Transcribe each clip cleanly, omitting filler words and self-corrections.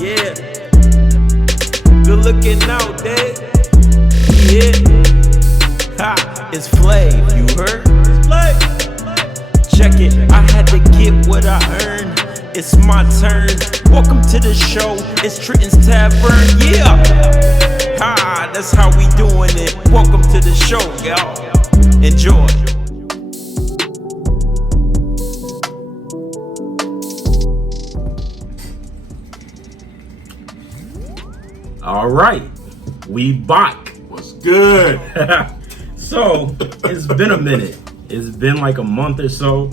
Yeah. Good looking out there. Yeah. Ha, it's Flav, you heard? It's Flav. Check it, I had to get what I earned. It's my turn. Welcome to the show. It's Trenton's Tavern. Yeah. Ha, that's how we doing it. Welcome to the show, y'all. Enjoy. All right, we back. What's good? So it's been a minute. It's been like a month or so.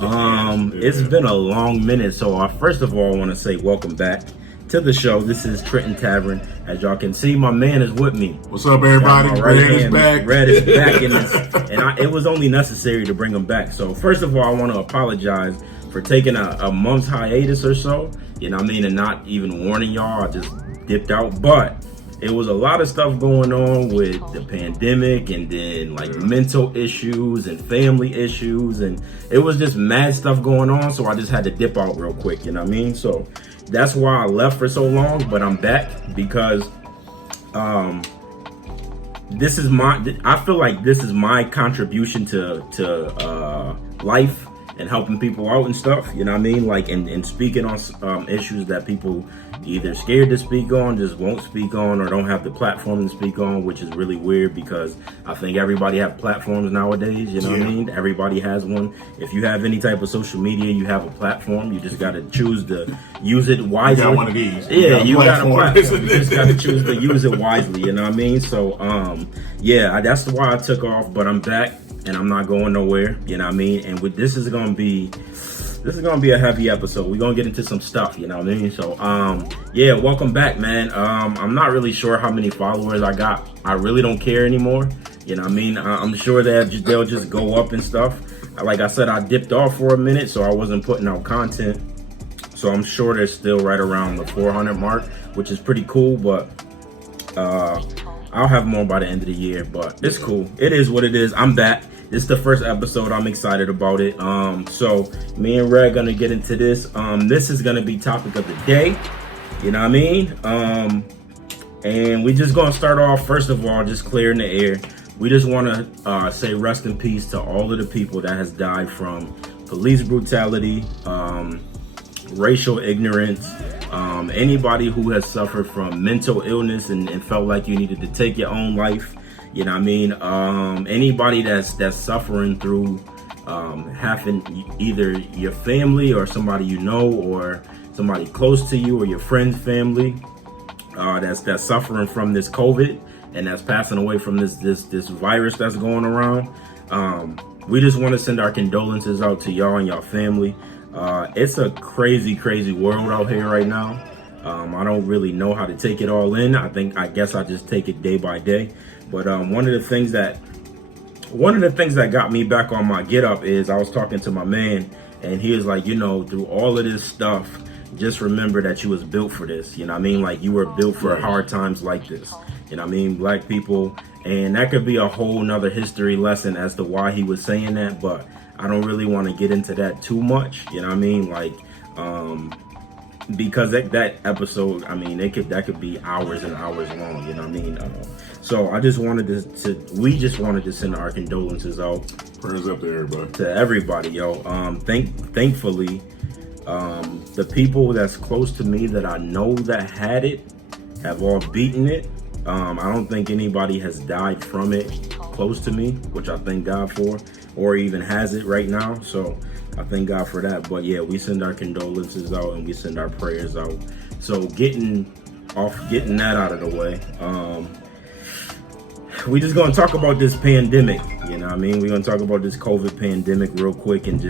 It's been a long minute. So first of all, I want to say welcome back to the show. This is Trenton Tavern. As y'all can see, my man is with me. What's up, everybody? Red is back. Red is back, it was only necessary to bring him back. So first of all, I want to apologize for taking a month's hiatus or so. You know what I mean? And not even warning y'all. I just dipped out. But it was a lot of stuff going on with the pandemic and then like mental issues and family issues. And it was just mad stuff going on. So I just had to dip out real quick. You know what I mean? So that's why I left for so long. But I'm back because this is I feel like this is my contribution to life and helping people out and stuff, you know what I mean? Like, and speaking on issues that people either scared to speak on, just won't speak on, or don't have the platform to speak on, which is really weird because I think everybody have platforms nowadays, you know what I mean? Everybody has one. If you have any type of social media, you have a platform. You just got to choose to use it wisely. You got one of these. Yeah, you got a platform. You just got to choose to use it wisely, you know what I mean? So, yeah, that's why I took off, but I'm back. And I'm not going nowhere, you know what I mean? And this is gonna be a heavy episode. We're gonna get into some stuff, you know what I mean? So yeah, welcome back, man. I'm not really sure how many followers I got. I really don't care anymore. You know what I mean? I'm sure that they'll just go up and stuff. Like I said, I dipped off for a minute, so I wasn't putting out content. So I'm sure they're still right around the 400 mark, which is pretty cool, but I'll have more by the end of the year, but it's cool. It is what it is. I'm back. This is the first episode. I'm excited about it. So me and Red gonna get into this. This is gonna be topic of the day. You know what I mean? And we just gonna start off, first of all, just clearing the air. We just wanna say rest in peace to all of the people that has died from police brutality, racial ignorance, anybody who has suffered from mental illness and felt like you needed to take your own life. You know what I mean? Anybody that's suffering through having either your family or somebody you know or somebody close to you or your friend's family that's suffering from this COVID and that's passing away from this virus that's going around. We just want to send our condolences out to y'all and y'all family. It's a crazy, crazy world out here right now. I don't really know how to take it all in. I guess I just take it day by day. But one of the things that got me back on my get up is I was talking to my man and he was like, you know, through all of this stuff, just remember that you was built for this. You know what I mean? Like you were built for hard times like this. You know what I mean? Black people. And that could be a whole nother history lesson as to why he was saying that. But I don't really want to get into that too much. You know what I mean? Like, because that episode, I mean, that could be hours and hours long, you know what I mean? So I just wanted we just wanted to send our condolences out. Prayers up to everybody. To everybody, yo. Thankfully, the people that's close to me that I know that had it have all beaten it. I don't think anybody has died from it close to me, which I thank God for, or even has it right now. So I thank God for that. But yeah, we send our condolences out and we send our prayers out. So getting that out of the way, we just gonna talk about this pandemic. You know what I mean? We're gonna talk about this COVID pandemic real quick and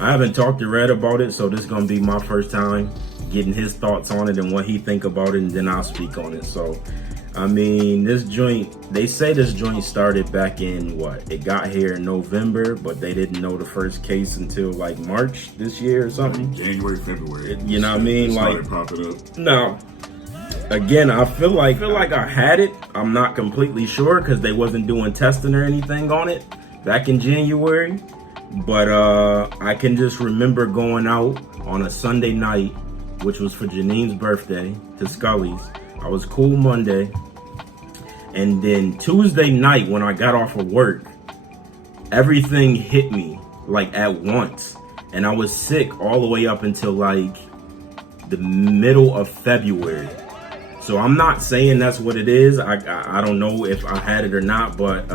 I haven't talked to Red about it, so this is gonna be my first time getting his thoughts on it and what he think about it, and then I'll speak on it. So I mean, they say this joint started back in it got here in November, but they didn't know the first case until like March this year or something. January, February. You know what I mean? Like popping up. Now, again, I feel like I had it. I'm not completely sure because they wasn't doing testing or anything on it back in January. But I can just remember going out on a Sunday night which was for Janine's birthday, to Scully's. I was cool Monday. And then Tuesday night when I got off of work, everything hit me like at once. And I was sick all the way up until like the middle of February. So I'm not saying that's what it is. I don't know if I had it or not, but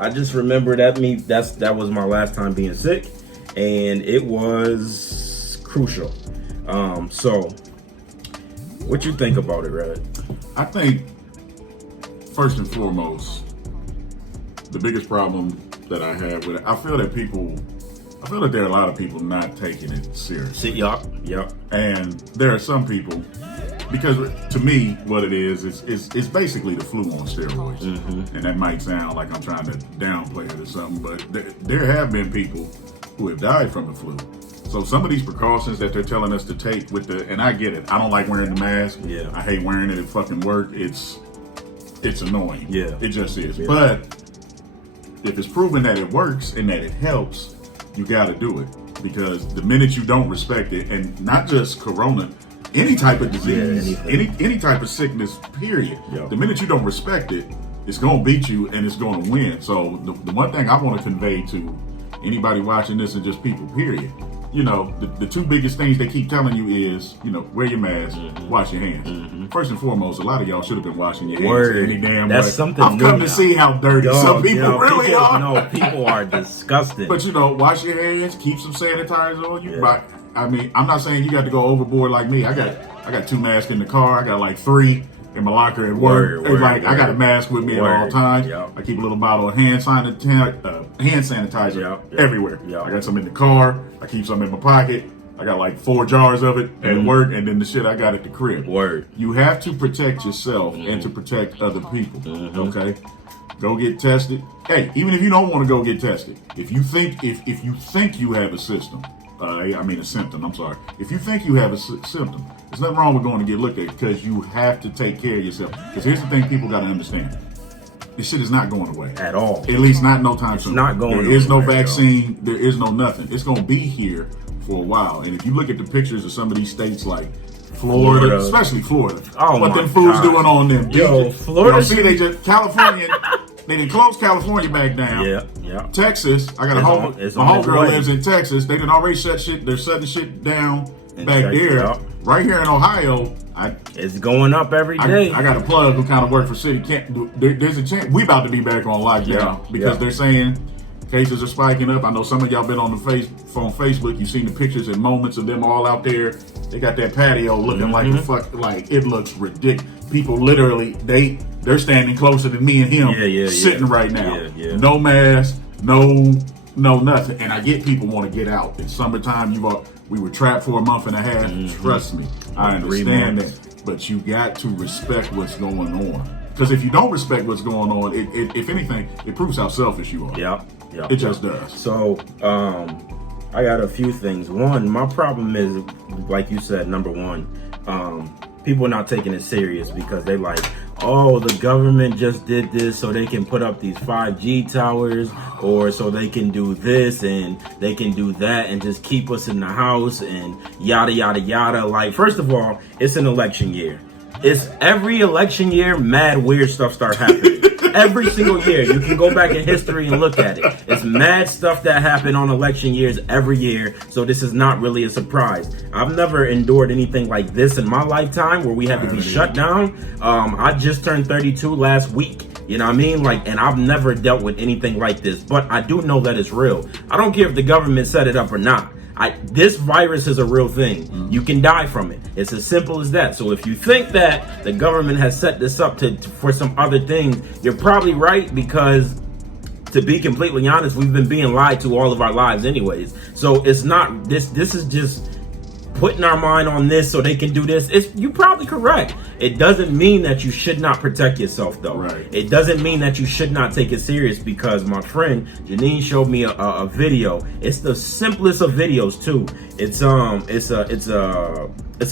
I just remember that was my last time being sick, and it was crucial. So what you think about it, Red? I think first and foremost, the biggest problem that I have with it, I feel that there are a lot of people not taking it seriously. Yup. And there are some people, because to me, what it is basically the flu on steroids. Mm-hmm. And that might sound like I'm trying to downplay it or something, but there have been people who have died from the flu. So some of these precautions that they're telling us to take and I get it. I don't like wearing the mask. Yeah. I hate wearing it at fucking work. It's annoying. Yeah. It just is. Yeah. But if it's proven that it works and that it helps, you got to do it, because the minute you don't respect it, and not just corona, any type of disease, any type of sickness, period. Yeah. The minute you don't respect it, it's going to beat you and it's going to win. So the one thing I want to convey to anybody watching this and just people, period, the two biggest things they keep telling you is, wear your mask, wash your hands. Mm-hmm. First and foremost, a lot of y'all should have been washing your hands any damn way. That's something I've come to see how dirty some people really are. No, people are disgusting. But wash your hands, keep some sanitizer on you. Yeah. I mean, I'm not saying you got to go overboard like me. I got 2 masks in the car. I got like 3 in my locker at work. I got a mask with me at all times. Yep. I keep a little bottle of hand sanitizer everywhere. Yep. I got some in the car. I keep some in my pocket. I got like 4 jars of it at work, and then the shit I got at the crib. Word. You have to protect yourself and to protect other people. Okay? Go get tested. Hey, even if you don't want to go get tested, if you think you have a symptom, I'm sorry. If you think you have a symptom, there's nothing wrong with going to get looked at, because you have to take care of yourself. Because here's the thing people got to understand. This shit is not going away. At all. At least not no time soon. Not going There is no anywhere, vaccine. There is no nothing. It's going to be here for a while. And if you look at the pictures of some of these states like Florida, especially Florida, what them fools doing on them beaches. Yo, Florida. California, they didn't close California back down. Yeah. Texas, I got my homegirl lives in Texas. They done already they're shutting shit down back there. Yep. Right here in Ohio, it's going up every day. I got a plug who kind of work for city. There's a chance we about to be back on lockdown because they're saying cases are spiking up. I know some of y'all been on Facebook. You've seen the pictures and moments of them all out there. They got that patio looking like it looks ridiculous. People literally they're standing closer than me and him sitting right now. No mask, no nothing. And I get people want to get out. In summertime, we were trapped for a month and a half. Trust me, I understand that. But you got to respect what's going on. Because if you don't respect what's going on, if anything, it proves how selfish you are. Yeah. It just does. So, I got a few things. One, my problem is, like you said, number one, people not taking it serious because they like, oh, the government just did this so they can put up these 5G towers, or so they can do this and they can do that and just keep us in the house and yada, yada, yada. Like, first of all, it's an election year. It's every election year, mad weird stuff start happening. Every single year. You can go back in history and look at it. It's mad stuff that happen on election years every year. So this is not really a surprise. I've never endured anything like this in my lifetime where we had to be shut down. I just turned 32 last week. You know what I mean? And I've never dealt with anything like this, but I do know that it's real. I don't care if the government set it up or not. This virus is a real thing. You can die from it. It's as simple as that. So if you think that the government has set this up for some other things, you're probably right, because to be completely honest, we've been being lied to all of our lives anyways. So it's not this is just putting our mind on this so they can do this. You're probably correct. It doesn't mean that you should not protect yourself, though. Right. It doesn't mean that you should not take it serious, because my friend Janine showed me a video. It's the simplest of videos too. It's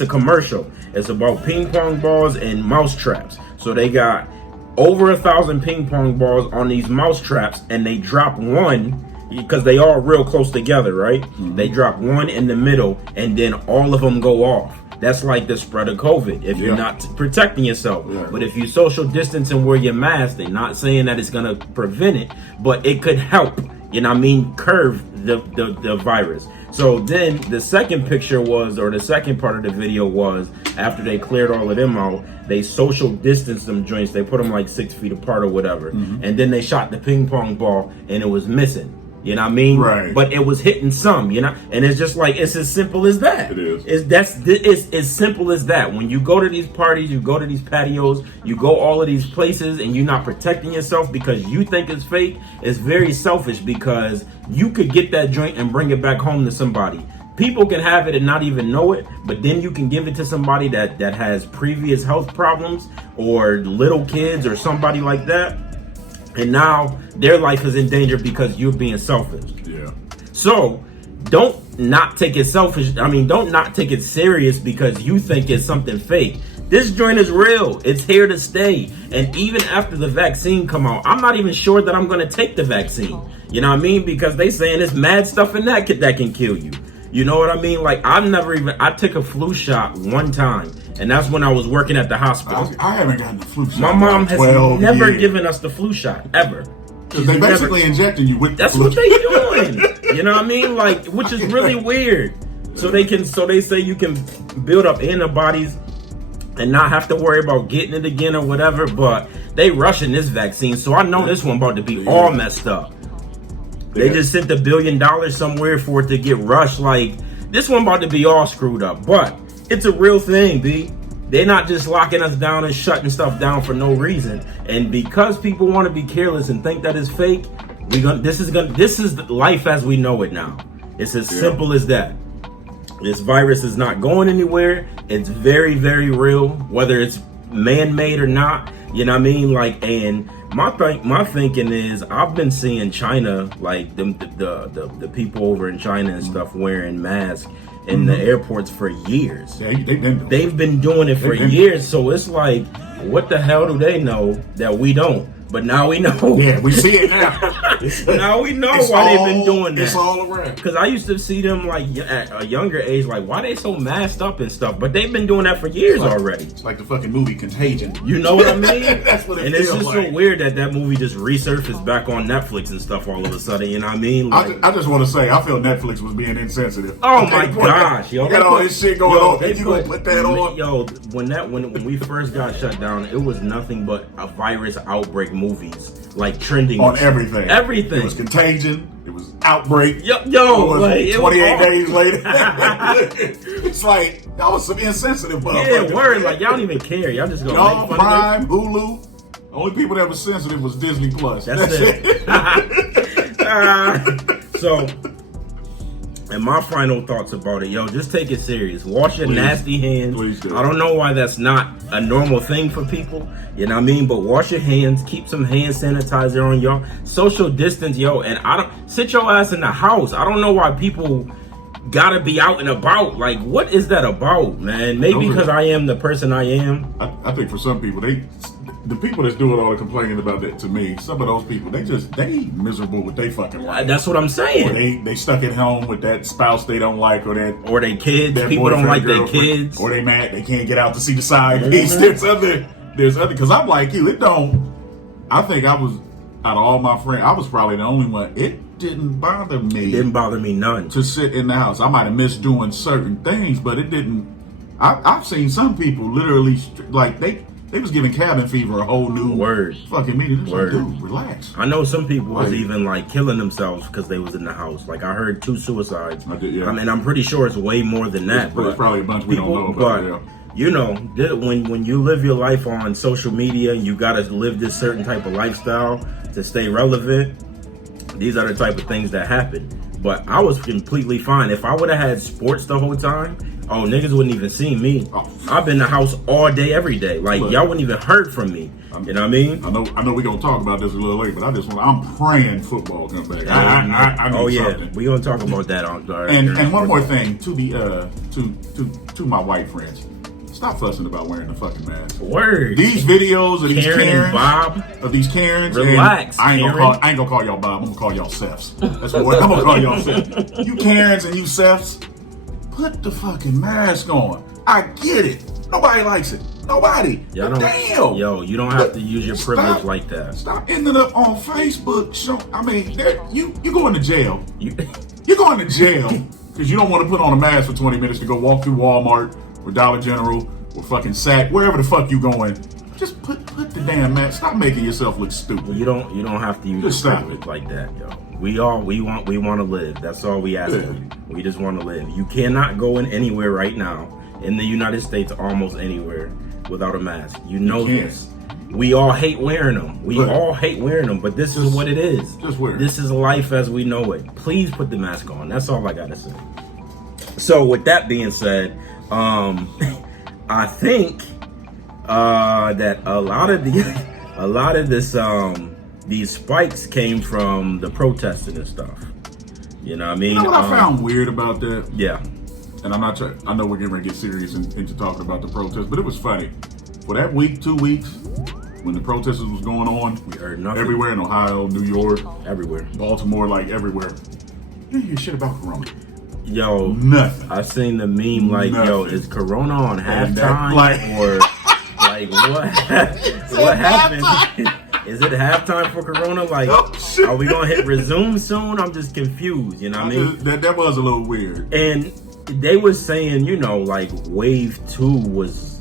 a commercial. It's about ping pong balls and mouse traps. So they got over 1,000 ping pong balls on these mouse traps, and they drop one, because they all real close together, right? They drop one in the middle, and then all of them go off. that's like the spread of COVID if you're not protecting yourself. Yeah. But if you social distance and wear your mask, they're not saying that it's gonna prevent it, but it could help. You know what I mean? Curve the virus. So then the second picture was, or the second part of the video was, after they cleared all of them out, they social distanced them joints. They put them like 6 feet apart or whatever. And then they shot the ping pong ball and it was missing. You know what I mean? Right. But it was hitting some, you know? And it's just like, it's as simple as that. It is. It's as simple as that. When you go to these parties, you go to these patios, you go all of these places and you're not protecting yourself because you think it's fake, it's very selfish because you could get that joint and bring it back home to somebody. People can have it and not even know it, but then you can give it to somebody that has previous health problems or little kids or somebody like that. And now their life is in danger because you're being selfish. Yeah. So don't not take it selfish. I mean, don't not take it serious because you think it's something fake. This joint is real. It's here to stay. And even after the vaccine come out, I'm not even sure that I'm going to take the vaccine. You know what I mean? Because they saying there's mad stuff in that can kill you. You know what I mean? Like I took a flu shot one time. And that's when I was working at the hospital. I haven't gotten the flu shot. My mom has never years. given us the flu shot, ever. They basically injecting you with the That's flu what they doing. You know what I mean? Like, which is really weird. So they say you can build up antibodies and not have to worry about getting it again or whatever, but they rushing this vaccine. So I know this one about to be all messed up. They just sent $1 billion somewhere for it to get rushed. Like, this one about to be all screwed up, but it's a real thing, B. They're not just locking us down and shutting stuff down for no reason. And because people want to be careless and think that it's fake, this is life as we know it now. It's as simple as that. This virus is not going anywhere. It's very, very real, whether it's man-made or not. You know what I mean? Like, and my thinking is, I've been seeing China, like the people over in China and stuff wearing masks in the airports for years. Yeah, they've been doing it for years. So it's like, what the hell do they know that we don't? But now we know. Yeah, we see it now. Now we know why they've been doing that. It's all around. Because I used to see them like at a younger age, like, why they so masked up and stuff? But they've been doing that for years already. It's like the fucking movie Contagion. You know what I mean? That's what it and feels it's just like. so weird that movie just resurfaced back on Netflix and stuff all of a sudden. You know what I mean? Like, I just want to say, I feel Netflix was being insensitive. Oh my gosh, yo! You got all this shit going on. You gonna put that on? Yo, when we first got shut down, it was nothing but a virus outbreak movies. Like trending on everything. Everything. It was Contagion. It was Outbreak. Yo, like, 28 days later. It's like, that was some insensitive motherfuckers. Yeah, word. Like, y'all don't even care. Y'all just gonna make fun Prime, of it. Hulu. The only people that were sensitive was Disney Plus. That's it. So, and my final thoughts about it, yo, just take it serious. Wash your nasty hands. Please do. I don't know why that's not a normal thing for people. You know what I mean? But wash your hands. Keep some hand sanitizer on, y'all. Social distance, yo. And sit your ass in the house. I don't know why people gotta be out and about. Like, what is that about, man? Maybe because I am the person I am. I think for some people, the people that's doing all the complaining about that, to me, some of those people, they miserable with their fucking life. That's what I'm saying. Or they stuck at home with that spouse they don't like, or they kids. People don't like their kids, or they mad they can't get out to see the side piece. There's other because I'm like you. I think I was, out of all my friends, I was probably the only one. It didn't bother me. It didn't bother me none to sit in the house. I might have missed doing certain things, but it didn't. I've seen some people literally like they was giving cabin fever a whole new fucking meaning. Like, dude, relax. I know some people was even like killing themselves because they was in the house. Like, I heard 2 suicides. I mean, I'm pretty sure it's way more than that. There's probably a bunch we don't know about. But you know, when you live your life on social media, you gotta live this certain type of lifestyle to stay relevant. These are the type of things that happen. But I was completely fine. If I would have had sports the whole time, niggas wouldn't even see me. I've been in the house all day, every day. Like, y'all wouldn't even heard from me. You know what I mean? I know we're gonna talk about this a little later, but I'm praying football comes back. I need something. We're gonna talk about that on and one more thing to the to my white friends. Stop fussing about wearing the fucking mask. Word. These videos of these Karens, Bob, of these Karens. Relax. I ain't gonna call y'all Bob. I'm gonna call y'all Cephs. That's what I'm gonna call y'all Cephs. You Karens and you Cephs, put the fucking mask on. I get it. Nobody likes it. Nobody. Y'all But don't, damn. yo, you don't have to use your privilege Stop. like that. Stop ending up on Facebook. You going to jail. You, You're going to jail because you don't want to put on a mask for 20 minutes to go walk through Walmart or Dollar General or fucking Sack, wherever the fuck you going. Just put the damn mask. Stop making yourself look stupid. you don't have to use Just your stop privilege it. like that, yo. We want to live. That's all we ask Yeah. of you. We just want to live. You cannot go in anywhere right now in the United States, almost anywhere, without a mask. You know can't. this. We all hate wearing them. We But- all hate wearing them, but this is what it is. Just wear it. This is life as we know it. Please put the mask on. That's all I gotta say. So with that being said, I think that a lot of these spikes came from the protesting and stuff. You know what I mean? You know what I found weird about that? Yeah. And I'm not trying, I know we're getting ready to get serious into talking about the protest, but it was funny. For that week, 2 weeks, when the protesters was going on, We heard nothing. everywhere in Ohio, New York, Everywhere. Baltimore, like everywhere, you didn't hear shit about Corona. Yo, Nothing. I seen the meme like, yo, Nothing. is Corona on And halftime? that, Or like what happened? Is it halftime for Corona? Like, Oh, shit. are we gonna hit resume soon? I'm just confused, you know what I mean? That was a little weird. And they was saying, you know, like wave 2 is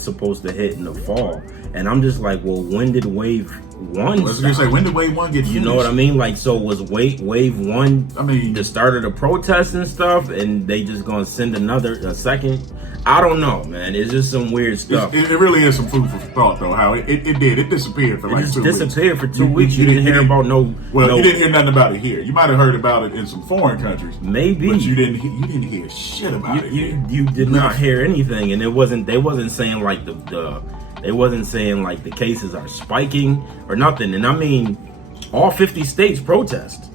supposed to hit in the fall. And I'm just like, well, when did wave 1 I was gonna say, start? when did wave 1 get finished? You know what I mean? Like, so was wave 1 I mean, the start of the protests and stuff, and they just gonna send a second? I don't know, man. It's just some weird stuff. it really is some food for thought, though. How it disappeared for It like just 2 weeks. disappeared for 2 weeks. You didn't hear about no. Well, you didn't hear nothing about it here. You might have heard about it in some foreign countries, Maybe. but you didn't hear shit about it. here. You did not Nothing. hear anything, and they wasn't saying like they wasn't saying like the cases are spiking or nothing. And I mean, all 50 states protest.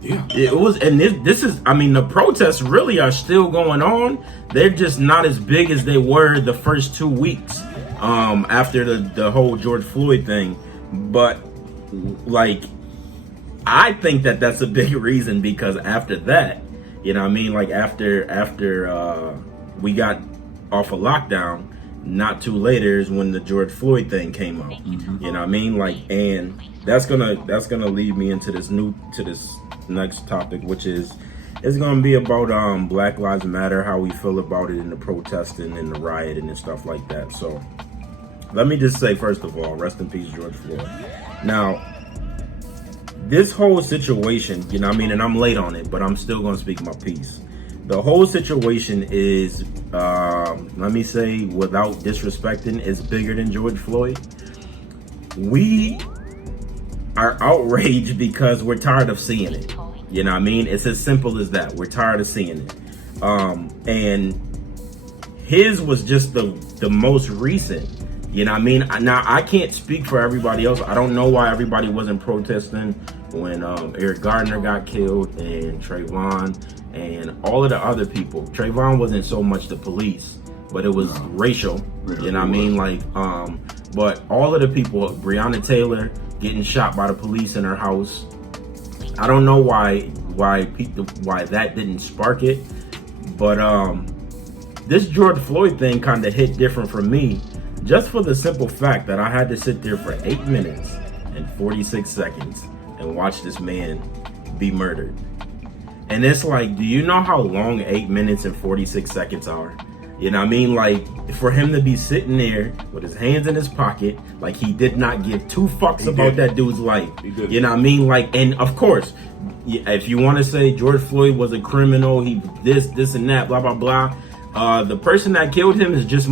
Yeah. It was, and this is, I mean, the protests really are still going on. They're just not as big as they were the first 2 weeks after the whole George Floyd thing. But like, I think that's a big reason, because after that, you know what I mean? Like after we got off of lockdown, not too later is when the George Floyd thing came out. You know what I mean? Like, and that's gonna lead me into this next topic, which is it's gonna be about Black Lives Matter, how we feel about it in the protesting and the rioting and stuff like that. So let me just say, first of all, rest in peace, George Floyd. Now, this whole situation, you know what I mean, and I'm late on it, but I'm still gonna speak my piece. The whole situation is, let me say, without disrespecting, is bigger than George Floyd. We are outraged because we're tired of seeing it. You know what I mean? It's as simple as that. We're tired of seeing it. And his was just the most recent. You know what I mean? Now, I can't speak for everybody else. I don't know why everybody wasn't protesting when Eric Gardner got killed and Trayvon and all of the other people. Trayvon wasn't so much the police, but it was racial. You know what I mean? Like, but all of the people, Breonna Taylor getting shot by the police in her house. I don't know why that didn't spark it, but this George Floyd thing kind of hit different for me, just for the simple fact that I had to sit there for 8 minutes and 46 seconds and watch this man be murdered. And it's like, do you know how long 8 minutes and 46 seconds are? You know what I mean? Like, for him to be sitting there with his hands in his pocket, like he did not give 2 fucks about that dude's life. You know what I mean? Like, and of course, if you want to say George Floyd was a criminal, he this and that, blah blah blah. The person that killed him is just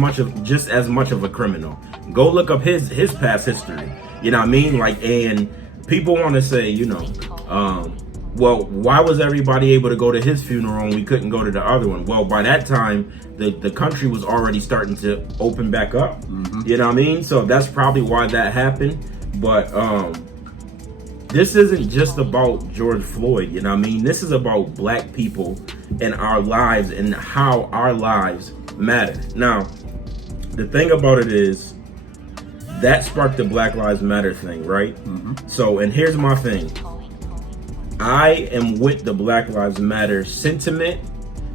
as much of a criminal. Go look up his past history. You know what I mean? Like, and people want to say, you know, well, why was everybody able to go to his funeral and we couldn't go to the other one? Well, by that time, the country was already starting to open back up. You know what I mean? So that's probably why that happened. But this isn't just about George Floyd, you know what I mean? This is about black people and our lives and how our lives matter. Now, the thing about it is, that sparked the Black Lives Matter thing, right? So, and here's my thing. I am with the Black Lives Matter sentiment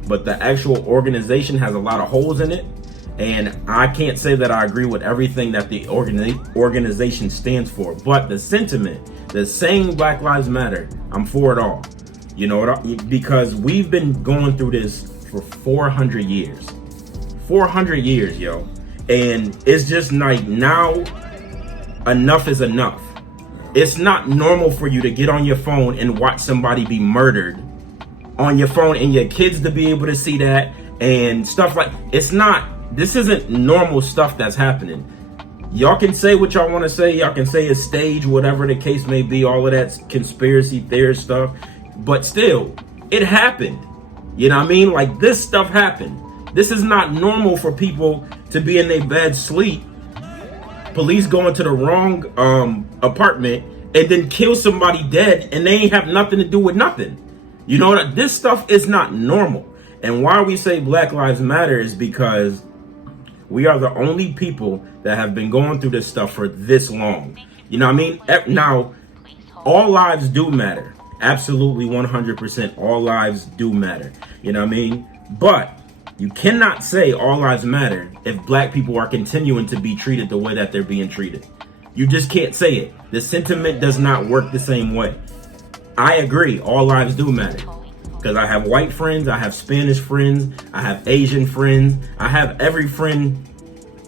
but the actual organization has a lot of holes in it. And I can't say that I agree with everything that the organization stands for, but the sentiment, the saying Black Lives Matter, I'm for it all. You know what? Because we've been going through this for 400 years. 400 years, yo. And it's just like now, enough is enough. It's not normal for you to get on your phone and watch somebody be murdered on your phone and your kids to be able to see that and stuff like, it's not. This isn't normal stuff that's happening. Y'all can say what y'all want to say. Y'all can say it's stage, whatever the case may be. All of that conspiracy theory stuff. But still, it happened. You know what I mean? Like, this stuff happened. This is not normal for people to be in their bed sleep. Police go into the wrong apartment and then kill somebody dead and they ain't have nothing to do with nothing. You know, this stuff is not normal. And why we say Black Lives Matter is because we are the only people that have been going through this stuff for this long. You know what I mean? Now, all lives do matter. Absolutely 100%. All lives do matter. You know what I mean? But you cannot say all lives matter if black people are continuing to be treated the way that they're being treated. You just can't say it. The sentiment does not work the same way. I agree. All lives do matter. Because I have white friends, I have Spanish friends, I have Asian friends, I have every friend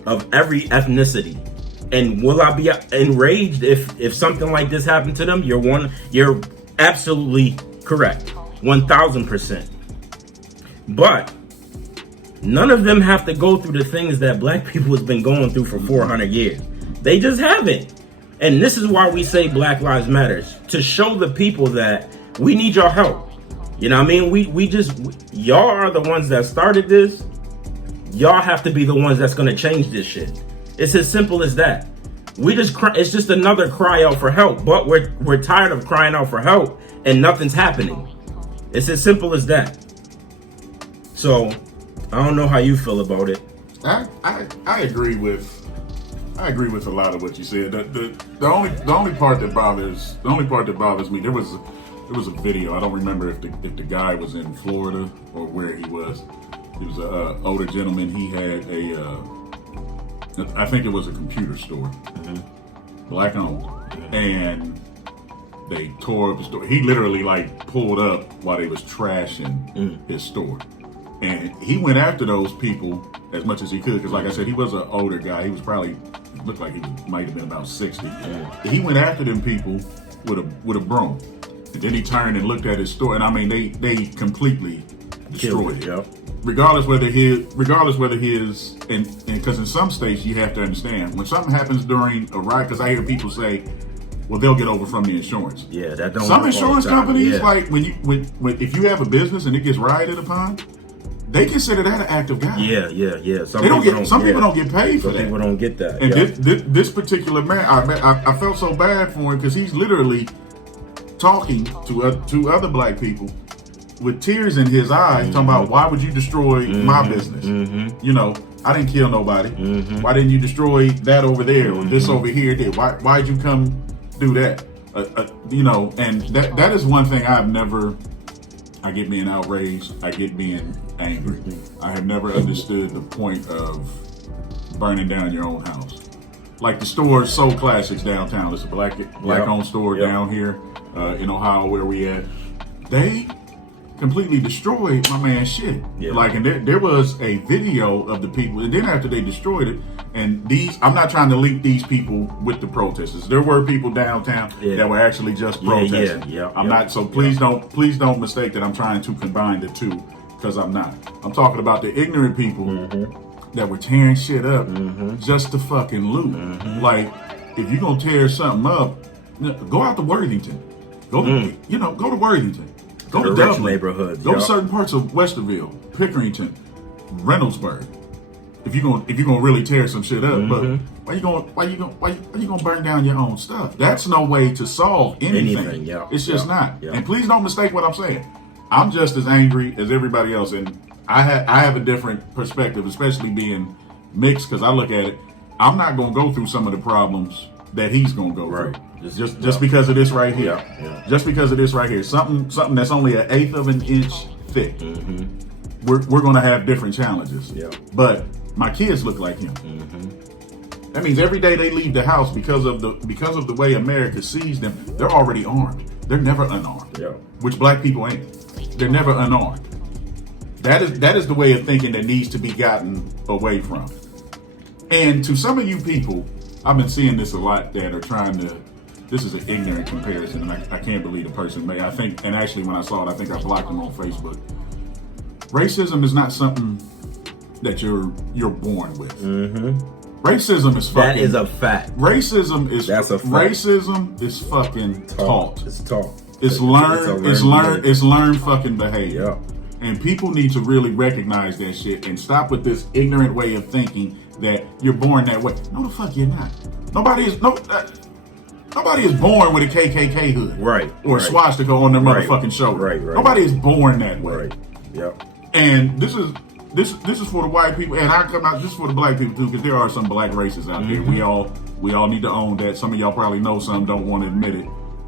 of every ethnicity. And will I be enraged if something like this happened to them? You're absolutely correct, 1000%. But none of them have to go through the things that black people has been going through for 400 years. They just haven't. And this is why we say Black Lives Matter, to show the people that we need your help. You know what I mean? Y'all are the ones that started this. Y'all have to be the ones that's going to change this shit. It's as simple as that. It's just another cry out for help, but we're tired of crying out for help and nothing's happening. It's as simple as that. So, I don't know how you feel about it. I agree with a lot of what you said. The only part that bothers me, there was a video. I don't remember if the guy was in Florida or where he was. He was an older gentleman. He had I think it was a computer store, black owned, and they tore up the store. He literally pulled up while they was trashing his store, and he went after those people as much as he could. Because, like I said, he was an older guy. He was looked like he might have been about 60. He went after them people with a broom. And then he turned and looked at his store, and I mean, they completely destroyed it. Yep. Regardless whether his, and because in some states you have to understand when something happens during a riot. Because I hear people say, "Well, they'll get over from the insurance." Yeah, that don't. Some insurance companies, yeah. like when if you have a business and it gets rioted upon, they consider that an act of God. Yeah. Some people don't get paid for that. Some people don't get that. And this particular man, I felt so bad for him because he's literally talking to other black people with tears in his eyes, talking about, why would you destroy my business? You know, I didn't kill nobody. Why didn't you destroy that over there or this over here? Why'd you come do that? You know, and that is one thing I get being outraged. I get being angry. I have never understood the point of burning down your own house. Like the store Soul Classics downtown. It's a black owned store down here in Ohio where we at. They completely destroyed my man's shit. Yeah. And there was a video of the people, and then after they destroyed it, and I'm not trying to link these people with the protesters. There were people downtown that were actually just protesting. I'm not. So please don't mistake that I'm trying to combine the two, because I'm not. I'm talking about the ignorant people that were tearing shit up just to fucking loot. Like, if you're gonna tear something up, go out to Worthington. Go to Worthington. Go to Dublin neighborhoods. Go to certain parts of Westerville, Pickerington, Reynoldsburg. If you're gonna really tear some shit up, but why you gonna burn down your own stuff? That's no way to solve anything. It's just not. And please don't mistake what I'm saying. I'm just as angry as everybody else, and I have a different perspective, especially being mixed, because I look at it. I'm not gonna go through some of the problems that he's gonna go through. Just because of this right here. Just because of this right here. Something that's only 1/8 of an inch thick. we're going to have different challenges. Yeah. But my kids look like him. That means every day they leave the house because of the way America sees them, they're already armed. They're never unarmed. Yeah. Which black people ain't. They're never unarmed. That is the way of thinking that needs to be gotten away from. And to some of you people, I've been seeing this a lot that are trying to. This is an ignorant comparison, and I can't believe the person made. I think, and actually when I saw it, I think I blocked them on Facebook. Racism is not something that you're born with. Racism is fucking. That is a fact. Racism is. That's a fact. Racism is fucking taught. It's taught. It's learned. It's learned. It's learned fucking behavior. Yeah. And people need to really recognize that shit and stop with this ignorant way of thinking that you're born that way. No, the fuck you're not. Nobody is born with a KKK hood, Right? Or right. a swastika on their motherfucking shoulder. Right. Nobody is born that way. Right. Yep. And this is for the white people, and I come out. This is for the black people too, because there are some black racists out there. We all need to own that. Some of y'all probably know some, don't want to admit it.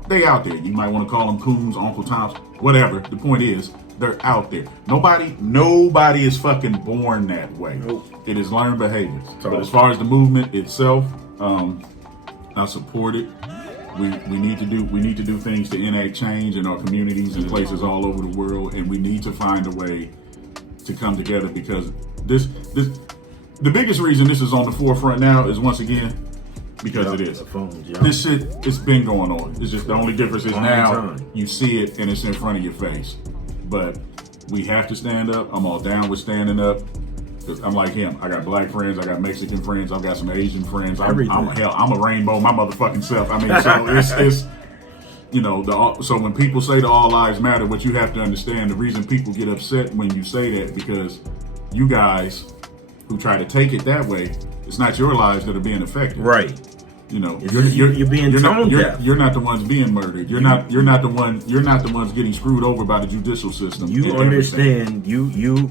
They out there. You might want to call them coons, Uncle Toms, whatever. The point is, they're out there. Nobody is fucking born that way. Nope. It is learned behaviors. Totally. But as far as the movement itself, I support it. We need to do things to enact change in our communities and places all over the world, and we need to find a way to come together, because the biggest reason this is on the forefront now is, once again, because it is. The phones, yeah. This shit, it's been going on. It's just the only difference is Long now time. you see it and it's in front of your face. But we have to stand up. I'm all down with standing up. Cause I'm like him. I got black friends. I got Mexican friends. I've got some Asian friends. I'm a rainbow, my motherfucking self. I mean, so it's so when people say the all lives matter, what you have to understand, the reason people get upset when you say that, because you guys who try to take it that way, it's not your lives that are being affected. Right. You're being tone deaf. You're not the ones being murdered. You're not the ones getting screwed over by the judicial system. You understand? You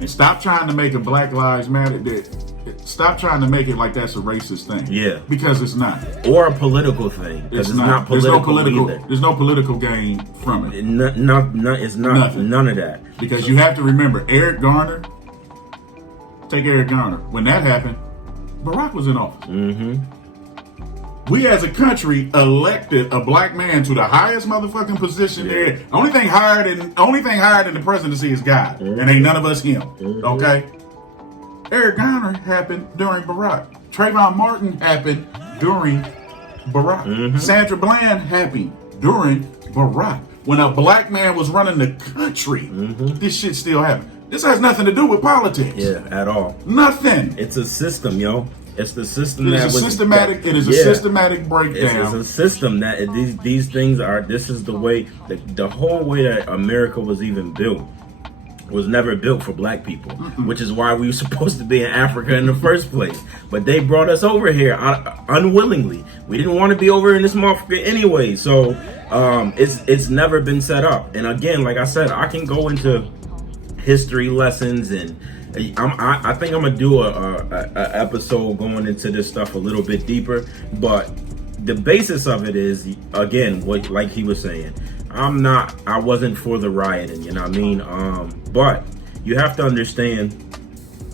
and stop trying to make a Black Lives Matter. Stop trying to make it like that's a racist thing. Yeah. Because it's not. Or a political thing. Because it's not political either. There's no political gain from it. It's not. Nothing. None of that. Because you have to remember, Eric Garner. Take Eric Garner. When that happened, Barack was in office. We as a country elected a black man to the highest motherfucking position there. Only thing higher than the presidency is God, and ain't none of us him. Okay. Eric Garner happened during Barack. Trayvon Martin happened during Barack. Sandra Bland happened during Barack. When a black man was running the country, this shit still happened. This has nothing to do with politics. Yeah, at all. Nothing. It's a system, yo. It's the system It is a systematic breakdown. It's a system that these things are. This is the way. The whole way that America was even built was never built for black people, which is why we were supposed to be in Africa in the first place. But they brought us over here unwillingly. We didn't want to be over in this motherfucker anyway. So it's never been set up. And again, like I said, I can go into history lessons, and I think I'm gonna do a episode going into this stuff a little bit deeper. But the basis of it is, again, what like he was saying, I wasn't for the rioting, you know what I mean? But you have to understand,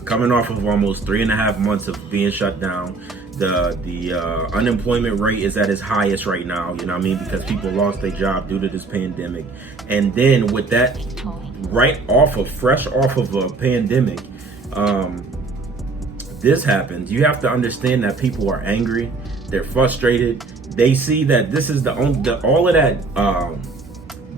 coming off of almost 3.5 months of being shut down, the unemployment rate is at its highest right now, you know what I mean? Because people lost their job due to this pandemic. And then with that, fresh off of a pandemic, this happens. You have to understand that people are angry, they're frustrated. They see that this is all of that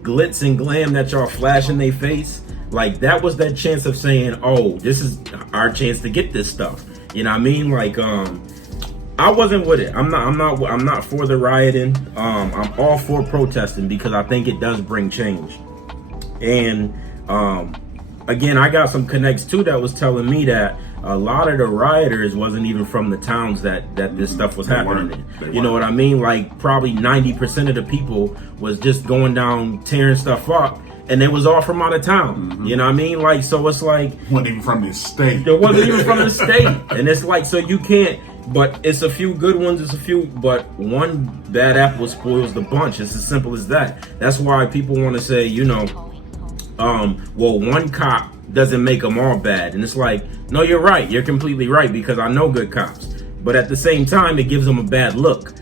glitz and glam that y'all flash in their face. Like, that was that chance of saying, oh, this is our chance to get this stuff. You know what I mean? Like, I wasn't with it. I'm not for the rioting. I'm all for protesting because I think it does bring change. And again, I got some connects too that was telling me that a lot of the rioters wasn't even from the towns that this stuff was happening in. You know what I mean? Like, probably 90% of the people was just going down, tearing stuff up, and they was all from out of town. You know what I mean? Like, so it's like, wasn't even from the state. It wasn't even from the state. And it's like, so you can't, but it's a few good ones, but one bad apple spoils the bunch. It's as simple as that. That's why people want to say, well, one cop doesn't make them all bad. And it's like, no, you're right. You're completely right, because I know good cops. But at the same time, it gives them a bad look.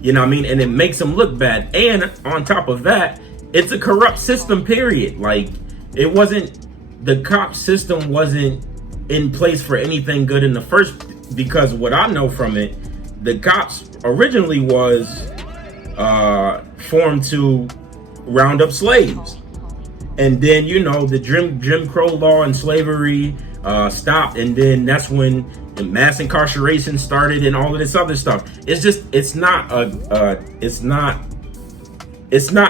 You know what I mean? And it makes them look bad. And on top of that, it's a corrupt system, period. Like, it wasn't, the cop system wasn't in place for anything good in the first, because what I know from it, the cops originally was formed to round up slaves. And then, you know, the Jim Crow law and slavery stopped, and then that's when the mass incarceration started and all of this other stuff. It's just, it's not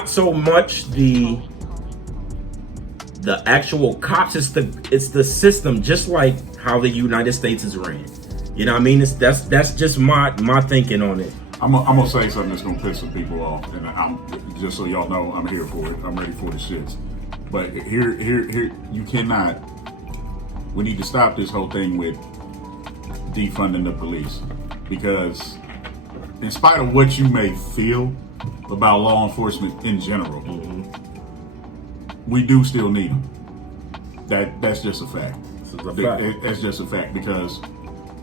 so much the actual cops. It's the system, just like how the United States is ran. You know what I mean? That's just my thinking on it. I'm gonna say something that's gonna piss some people off, and I'm just so y'all know, I'm here for it. I'm ready for the shits. But here, you cannot. We need to stop this whole thing with defunding the police, because in spite of what you may feel about law enforcement in general, we do still need them. That's just a fact. That's just a fact, because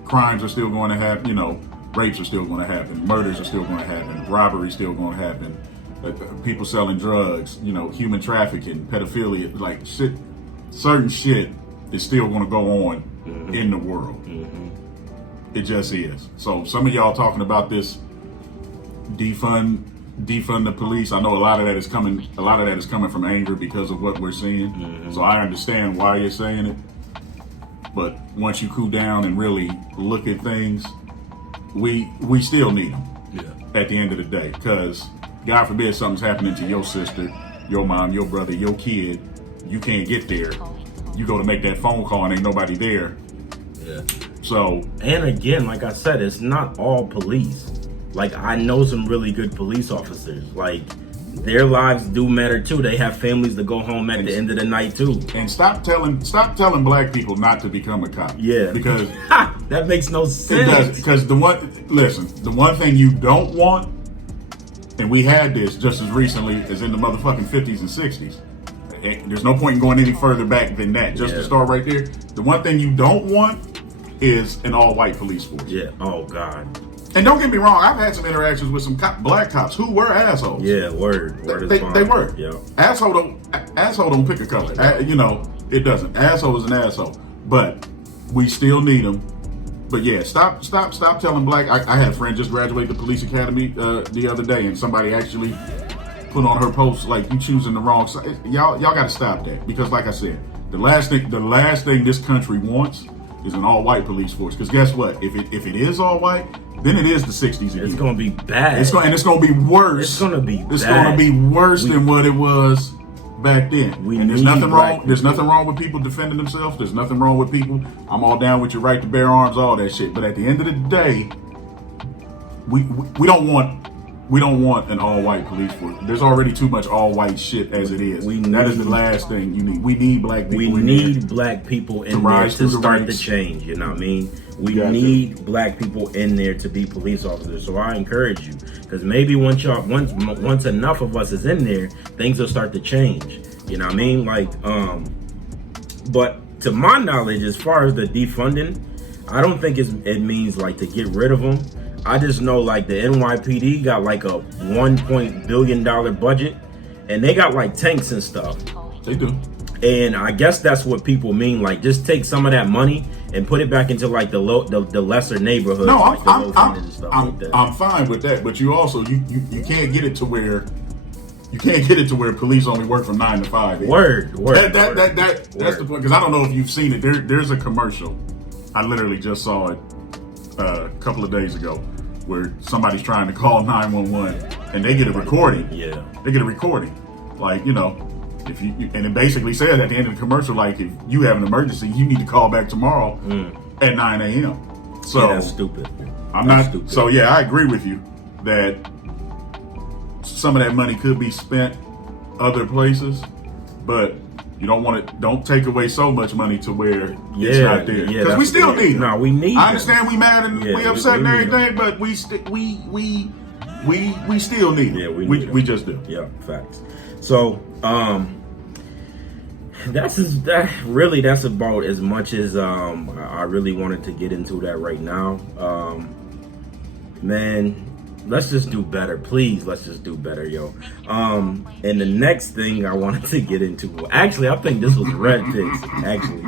crimes are still going to happen. You know, rapes are still going to happen. Murders are still going to happen. Robberies still going to happen. People selling drugs. You know, human trafficking, pedophilia, like shit. Certain shit is still going to go on in the world. It just is. So some of y'all talking about this defund the police. I know a lot of that is coming. A lot of that is coming from anger because of what we're seeing. So I understand why you're saying it. But once you cool down and really look at things, we still need them. Yeah. At the end of the day, because God forbid something's happening to your sister, your mom, your brother, your kid, you can't get there. You go to make that phone call and ain't nobody there. Yeah. So, and again, like I said, it's not all police. Like, I know some really good police officers. Like, their lives do matter too. They have families to go home at the end of the night too. And stop telling black people not to become a cop. Yeah, because that makes no sense. It does, because the one thing you don't want, and we had this just as recently as in the motherfucking 50s and 60s. And there's no point in going any further back than that. Just to start right there, the one thing you don't want is an all-white police force. Yeah. Oh God. And don't get me wrong, I've had some interactions with some black cops who were assholes. Yeah, word they were. Yeah. Asshole don't pick a color. You know, it doesn't. Asshole is an asshole. But we still need them. But yeah, stop telling black. I had a friend just graduate the police academy the other day, and somebody actually put on her post like, you choosing the wrong side. Y'all got to stop that, because like I said, the last thing this country wants is an all-white police force. Because guess what? If it is all white, then it is the 60s again. It's gonna be bad. It's gonna be worse. It's gonna be worse than what it was back then. There's nothing wrong. There's nothing wrong with people defending themselves. There's nothing wrong with people. I'm all down with your right to bear arms, all that shit. But at the end of the day, we don't want an all-white police force. There's already too much all-white shit as it is. That is the last thing you need. We need black people. We need black people in there to start the change. You know what I mean? We need black people in there to be police officers. So I encourage you, because maybe once enough of us is in there, things will start to change. You know what I mean? Like, but to my knowledge, as far as the defunding, I don't think it means like to get rid of them. I just know like the NYPD got like a $1 billion budget, and they got like tanks and stuff. They do. And I guess that's what people mean. Like, just take some of that money and put it back into like the lesser neighborhoods. No, like I'm fine with that. But you also you can't get it to where police only work from 9 to 5. Word. That's the point. Because I don't know if you've seen it. There's a commercial. I literally just saw it a couple of days ago, where somebody's trying to call 911 and they get a recording. Yeah. They get a recording. Like, you know, and it basically says at the end of the commercial, like, if you have an emergency, you need to call back tomorrow at 9 a.m. So yeah, that's stupid. Stupid. So yeah, I agree with you that some of that money could be spent other places, but you don't take away so much money to where it's not there. Because we still need it. No, we need it. I understand we mad and we upset and everything, but we still need it. Yeah, we just do. Yeah, facts. So, That's about as much as I really wanted to get into that right now. Man, let's just do better, please. Let's just do better, yo. And the next thing I wanted to get into, actually, I think this was red picks. Actually,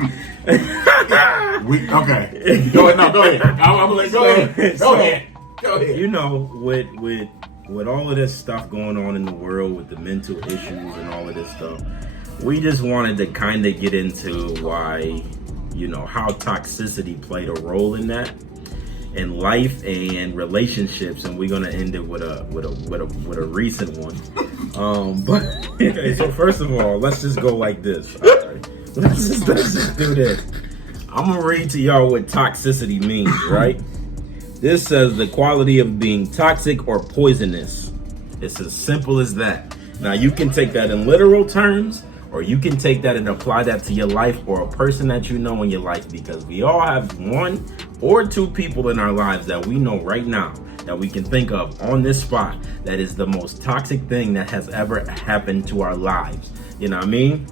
okay. Go ahead. No, go ahead. I'm gonna let go ahead. Go ahead. Go ahead. You know, with all of this stuff going on in the world, with the mental issues and all of this stuff, we just wanted to kind of get into why, you know, how toxicity played a role in that, in life and relationships, and we're gonna end it with a recent one. But okay, so first of all, let's just go like this. All right, let's just do this. I'm gonna read to y'all what toxicity means, right? This says the quality of being toxic or poisonous. It's as simple as that. Now you can take that in literal terms, or you can take that and apply that to your life or a person that you know in your life, because we all have one or two people in our lives that we know right now that we can think of on this spot that is the most toxic thing that has ever happened to our lives. You know what I mean?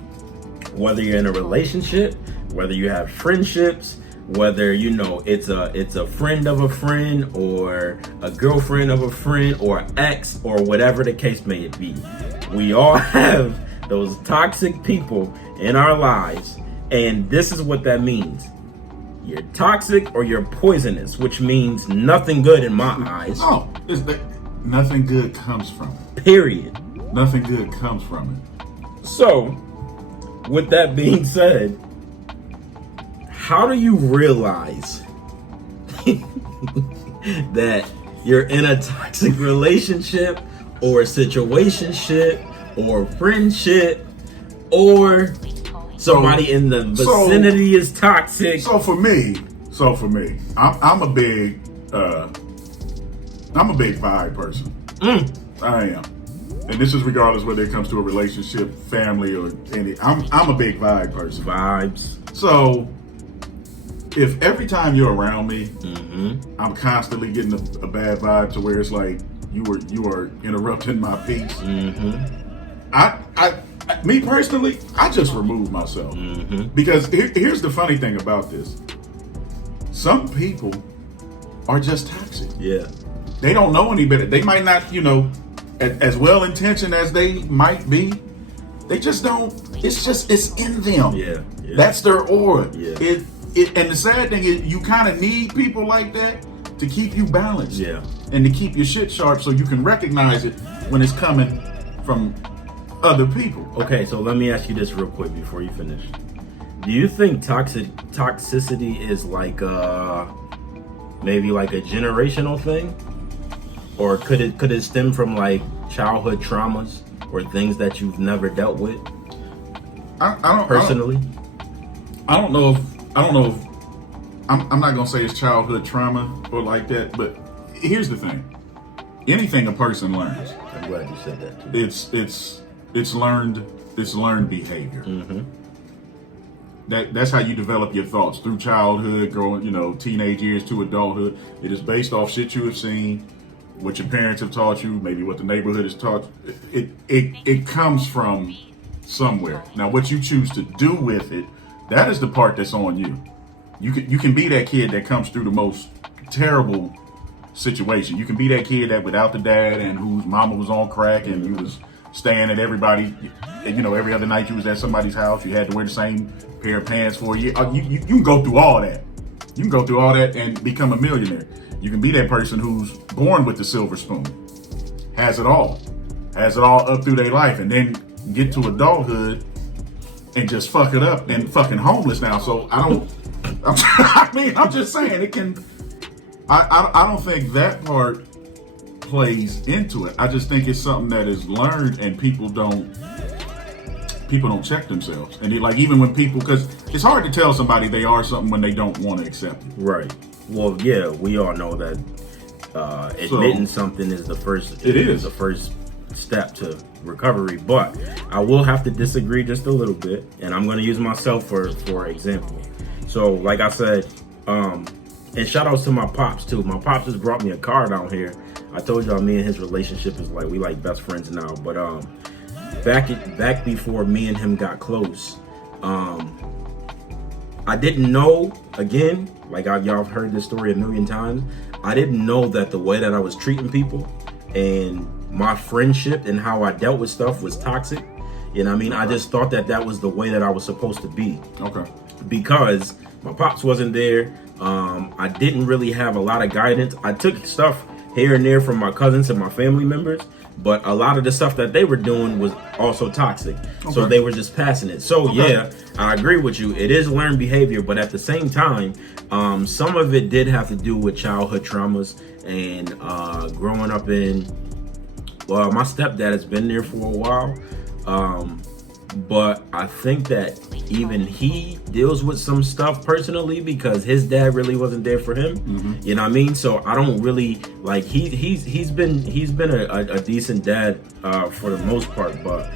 Whether you're in a relationship, whether you have friendships, whether, you know, it's a friend of a friend or a girlfriend of a friend or ex or whatever the case may be. We all have those toxic people in our lives, and this is what that means. You're toxic or you're poisonous, which means nothing good in my eyes. Oh, nothing good comes from it. Period. Nothing good comes from it. So, with that being said, how do you realize that you're in a toxic relationship or a situationship or friendship, or somebody in the vicinity is toxic? So for me, I'm a big vibe person. I am, and this is regardless whether it comes to a relationship, family, or any. I'm a big vibe person. Vibes. So if every time you're around me, I'm constantly getting a bad vibe to where it's like you are interrupting my peace. Me personally, I just remove myself, because here's the funny thing about this: some people are just toxic. Yeah, they don't know any better. They might not, you know, as well intentioned as they might be. They just don't. It's in them. Yeah. That's their aura. Yeah. And the sad thing is, you kind of need people like that to keep you balanced. Yeah. And to keep your shit sharp, so you can recognize it when it's coming from other people. Okay, so let me ask you this real quick before you finish. Do you think toxicity is like maybe like a generational thing, or could it stem from like childhood traumas or things that you've never dealt with? I don't personally. I don't know if I'm not gonna say it's childhood trauma or like that, but here's the thing: anything a person learns, I'm glad you said that too. It's learned behavior. That's how you develop your thoughts through childhood, growing, you know, teenage years to adulthood. It is based off shit you have seen, what your parents have taught you, maybe what the neighborhood has taught. It comes from somewhere. Now, what you choose to do with it, that is the part that's on you. You can be that kid that comes through the most terrible situation. You can be that kid that without the dad and whose mama was on crack and you was staying at everybody, you know, every other night you was at somebody's house. You had to wear the same pair of pants for a year. You can go through all that. You can go through all that and become a millionaire. You can be that person who's born with the silver spoon, has it all up through their life, and then get to adulthood and just fuck it up and fucking homeless now. So I'm just saying it can. I don't think that part plays into it. I just think it's something that is learned, and people don't check themselves. And like, even when people, because it's hard to tell somebody they are something when they don't want to accept it. Right. Well, yeah, we all know that admitting something is the first. It is the first step to recovery. But I will have to disagree just a little bit, and I'm going to use myself for example. So, like I said, and shout outs to my pops too. My pops just brought me a car down here. I told y'all me and his relationship is like, we like best friends now. But back before me and him got close, I didn't know, again, like y'all have heard this story a million times. I didn't know that the way that I was treating people and my friendship and how I dealt with stuff was toxic. You know what I mean? I just thought that that was the way that I was supposed to be. Okay. Because my pops wasn't there. I didn't really have a lot of guidance. I took stuff here and there from my cousins and my family members, but a lot of the stuff that they were doing was also toxic. Okay. So they were just passing it. So yeah, I agree with you. It is learned behavior, but at the same time, some of it did have to do with childhood traumas and growing up in, well, my stepdad has been there for a while. But I think that even he deals with some stuff personally because his dad really wasn't there for him. Mm-hmm. You know what I mean? So I don't really like he's been a decent dad for the most part, but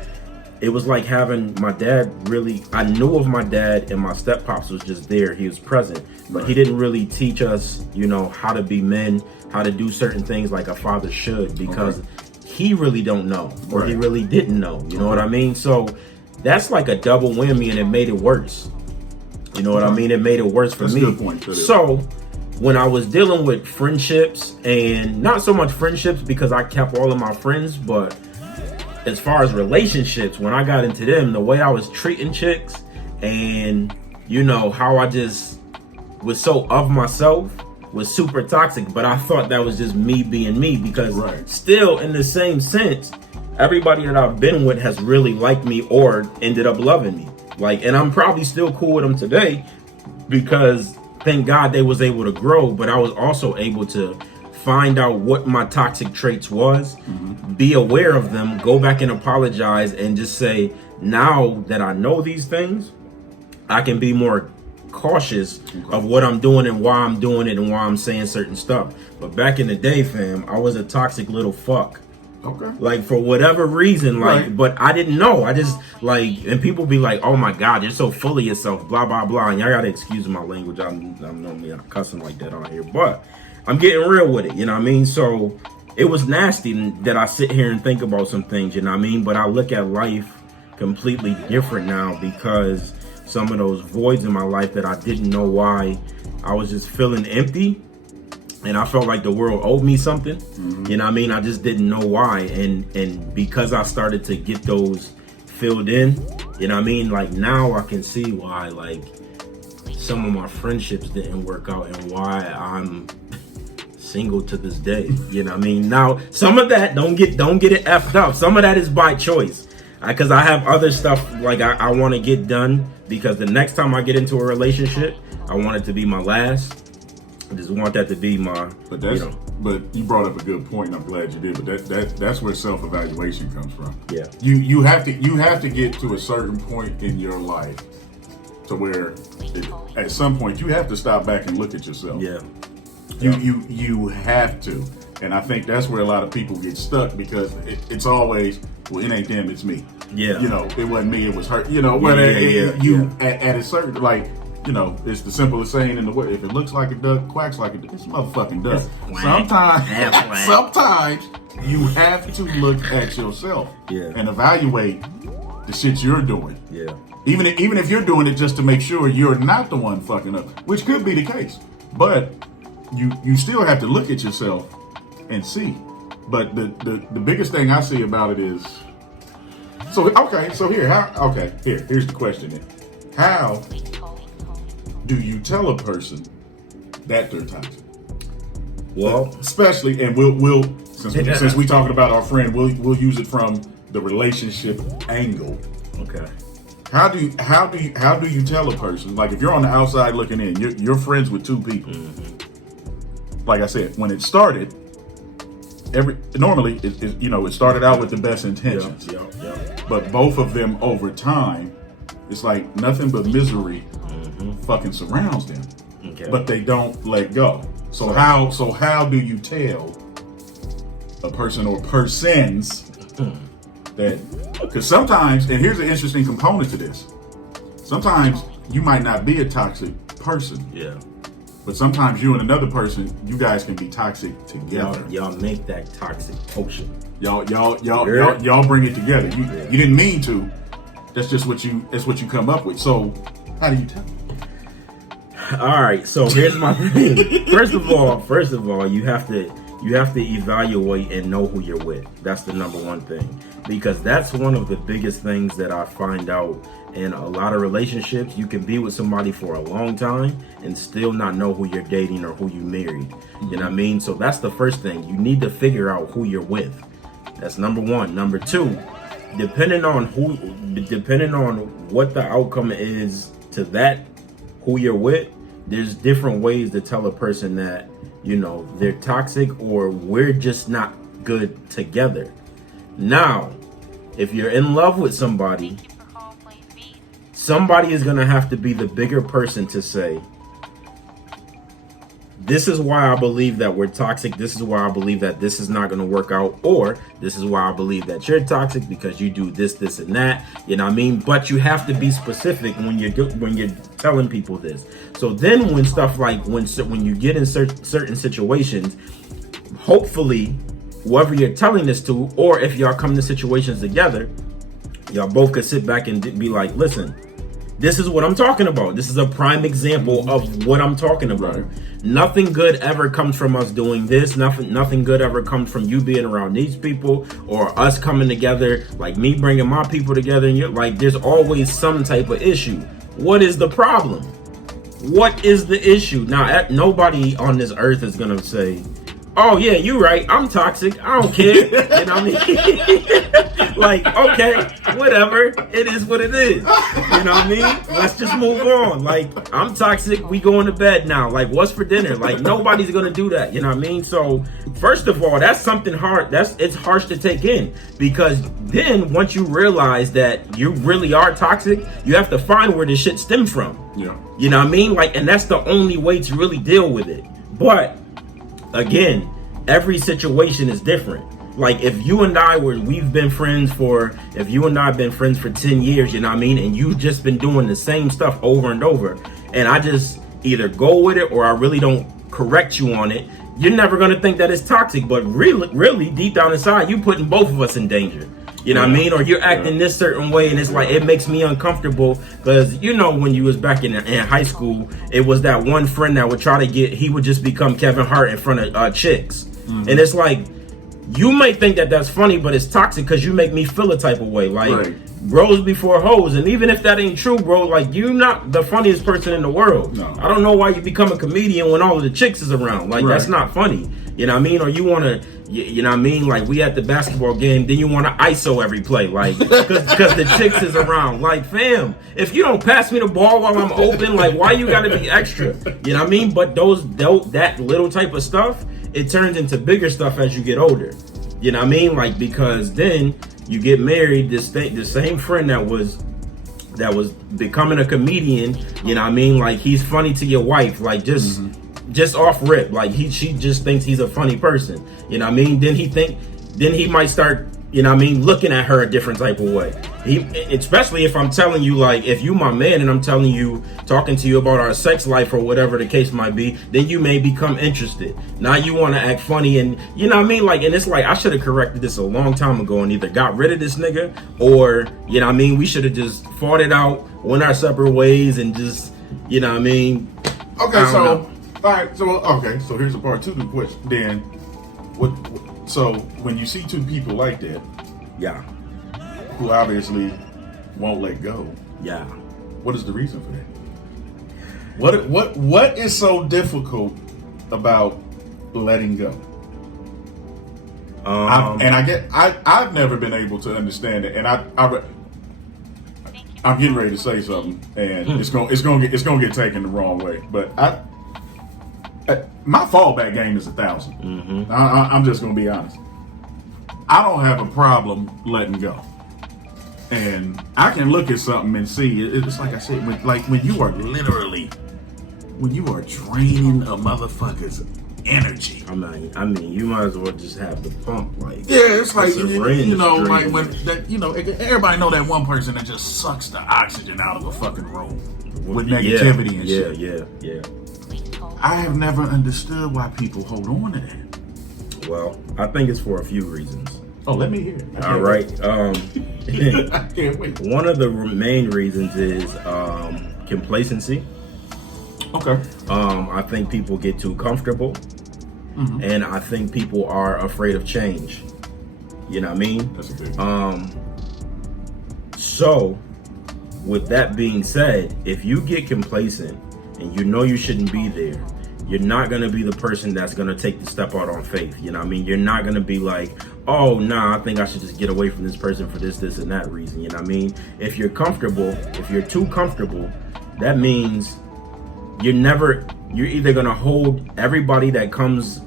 it was like having my dad really. I knew of my dad and my step pops was just there. He was present, but he didn't really teach us, you know, how to be men, how to do certain things like a father should, because he really don't know, or he really didn't know. You know what I mean? So that's like a double whammy, and it made it worse. You know what I mean? It made it worse for me. That's a good point. So when I was dealing with friendships, and not so much friendships because I kept all of my friends, but as far as relationships, when I got into them, the way I was treating chicks and, you know, how I just was so of myself was super toxic. But I thought that was just me being me, because still in the same sense, everybody that I've been with has really liked me or ended up loving me. Like, and I'm probably still cool with them today because thank God they was able to grow, but I was also able to find out what my toxic traits was, be aware of them, go back and apologize, and just say, now that I know these things, I can be more cautious of what I'm doing and why I'm doing it and why I'm saying certain stuff. But back in the day, fam, I was a toxic little fuck. Okay. Like, for whatever reason, like, but I didn't know. I just, like, and people be like, oh my God, you're so full of yourself, blah, blah, blah. And y'all gotta excuse my language. I'm normally not cussing like that on here, but I'm getting real with it, you know what I mean? So it was nasty that I sit here and think about some things, you know what I mean? But I look at life completely different now because some of those voids in my life that I didn't know why, I was just feeling empty. And I felt like the world owed me something. You know what I mean? I just didn't know why. And because I started to get those filled in, you know what I mean? Like, now I can see why, like, some of my friendships didn't work out and why I'm single to this day. You know what I mean? Now, some of that, don't get it effed up. Some of that is by choice. Because I have other stuff like I want to get done, because the next time I get into a relationship, I want it to be my last. I just want that to be my, but that's, but you brought up a good point, and I'm glad you did. But that's where self-evaluation comes from. Yeah. You have to get to a certain point in your life to where at some point you have to stop back and look at yourself. Yeah. You have to, and I think that's where a lot of people get stuck, because it's always, well, it ain't them, it's me. Yeah. You know, it wasn't me, it was her. You know, but at a certain, like, you know, it's the simplest saying in the world. If it looks like a duck, quacks like a duck, it's a motherfucking duck. Sometimes you have to look at yourself and evaluate the shit you're doing. Yeah. Even if you're doing it just to make sure you're not the one fucking up, which could be the case. But you still have to look at yourself and see. But the biggest thing I see about it is, here's the question then. How do you tell a person that they're toxic? Well, especially, and we'll since we talking about our friend, we'll use it from the relationship angle. Okay. How do you tell a person, like, if you're on the outside looking in, you're friends with two people. Like I said, when it started, normally it started out with the best intentions. But both of them over time, it's like nothing but misery fucking surrounds them. Okay. But they don't let go. So how do you tell a person or persons that, because sometimes, and here's an interesting component to this, sometimes you might not be a toxic person. Yeah. But sometimes you and another person, you guys can be toxic together. Y'all make that toxic potion. Y'all bring it together. You didn't mean to, That's just what you come up with. So how do you tell? All right, so here's my thing. First of all, you have to evaluate and know who you're with. That's the number one thing, because that's one of the biggest things that I find out in a lot of relationships. You can be with somebody for a long time and still not know who you're dating or who you married. You know what I mean? So that's the first thing. You need to figure out who you're with. That's number one. Number two, depending on what the outcome is to that, who you're with, there's different ways to tell a person that, you know, they're toxic or we're just not good together. Now, if you're in love with somebody is going to have to be the bigger person to say, this is why I believe that we're toxic. This is why I believe that this is not going to work out. Or this is why I believe that you're toxic because you do this, this, and that. You know what I mean? But you have to be specific when you're telling people this. So then when stuff like when you get in certain situations, hopefully whoever you're telling this to, or if y'all come to situations together, y'all both could sit back and be like, listen, this is what I'm talking about. This is a prime example of what I'm talking about. Right. Nothing good ever comes from us doing this. Nothing good ever comes from you being around these people or us coming together, like me bringing my people together. And you're like, there's always some type of issue. What is the problem? What is the issue? Now, nobody on this earth is going to say, oh yeah, you're right, I'm toxic, I don't care. You know what I mean? Like, okay, whatever, it is what it is. You know what I mean? Let's just move on. Like, I'm toxic, we going to bed now. Like, what's for dinner? Like, nobody's gonna do that. You know what I mean? So, first of all, that's something hard. It's harsh to take in, because then once you realize that you really are toxic, you have to find where this shit stems from. Yeah. You know what I mean? Like, and that's the only way to really deal with it. But again, every situation is different. Like, if you and I we've been friends for 10 years, you know what I mean? And you've just been doing the same stuff over and over, and I just either go with it or I really don't correct you on it, you're never going to think that it's toxic. But really deep down inside, you putting both of us in danger. You know what I mean? Or you're acting this certain way, and it's like, it makes me uncomfortable, because, you know, when you was back in high school, it was that one friend that would he would just become Kevin Hart in front of chicks. Mm-hmm. And it's like, you might think that that's funny, but it's toxic because you make me feel a type of way. Like, bros before hoes. And even if that ain't true, bro, like, you're not the funniest person in the world. No. I don't know why you become a comedian when all of the chicks is around. Like, that's not funny. You know what I mean? Or you want to, you know what I mean? Like, we at the basketball game, then you want to ISO every play. Like, because the chicks is around. Like, fam, if you don't pass me the ball while I'm open, like, why you got to be extra? You know what I mean? But that little type of stuff, it turns into bigger stuff as you get older. You know what I mean? Like, because then you get married, the same friend that was becoming a comedian, you know what I mean? Like, he's funny to your wife, like, just off rip. Like, she just thinks he's a funny person. You know what I mean? Then he might start, you know what I mean, looking at her a different type of way. Especially if I'm telling you, like, if you my man and I'm talking to you about our sex life or whatever the case might be, then you may become interested. Now you want to act funny, and you know what I mean? Like, and it's like, I should have corrected this a long time ago and either got rid of this nigga, or, you know what I mean, we should have just fought it out, went our separate ways, and just, you know what I mean? Okay, all right, so here's a part two to the question. Then, so when you see two people like that, yeah, who obviously won't let go, yeah, what is the reason for that? What is so difficult about letting go? I've never been able to understand it, and I'm getting ready to say something, and it's gonna get taken the wrong way, but my fallback game is 1,000. Mm-hmm. I'm just gonna be honest. I don't have a problem letting go, and I can look at something and see. It's like I said, when you are draining a motherfucker's energy. I mean, you might as well just have the pump. Like, yeah, it's like, you know, like when that, you know, everybody know that one person that just sucks the oxygen out of a fucking room with negativity and shit. Yeah. I have never understood why people hold on to that. Well, I think it's for a few reasons. Oh, let me hear it. All right. I can't wait. One of the main reasons is complacency. Okay. I think people get too comfortable, and I think people are afraid of change. You know what I mean? That's a big one. So, with that being said, if you get complacent and you know you shouldn't be there, you're not going to be the person that's going to take the step out on faith. You know what I mean? You're not going to be like, oh, nah, I think I should just get away from this person for this, and that reason. You know what I mean? If you're comfortable, if you're too comfortable, that means you're either going to hold everybody that comes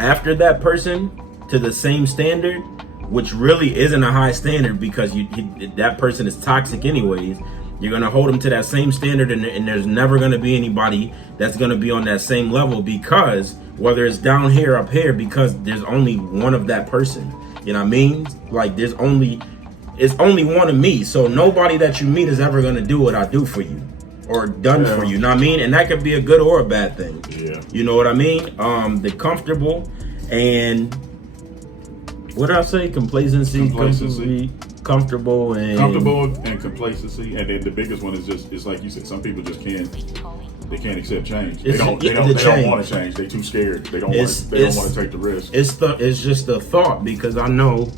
after that person to the same standard, which really isn't a high standard because that person is toxic anyways. You're going to hold them to that same standard, and there's never going to be anybody that's going to be on that same level, because whether it's down here, up here, because there's only one of that person. You know what I mean? Like it's only one of me. So nobody that you meet is ever going to do what I do for you or done for you. You know what I mean? And that could be a good or a bad thing. Yeah. You know what I mean? The comfortable and what did I say? Complacency. Comfortable and complacency, and then the biggest one is just, it's like you said, some people just can't accept change. They It's- don't the change. want to change. They're too scared. They don't want to take the risk. It's just the thought, because I know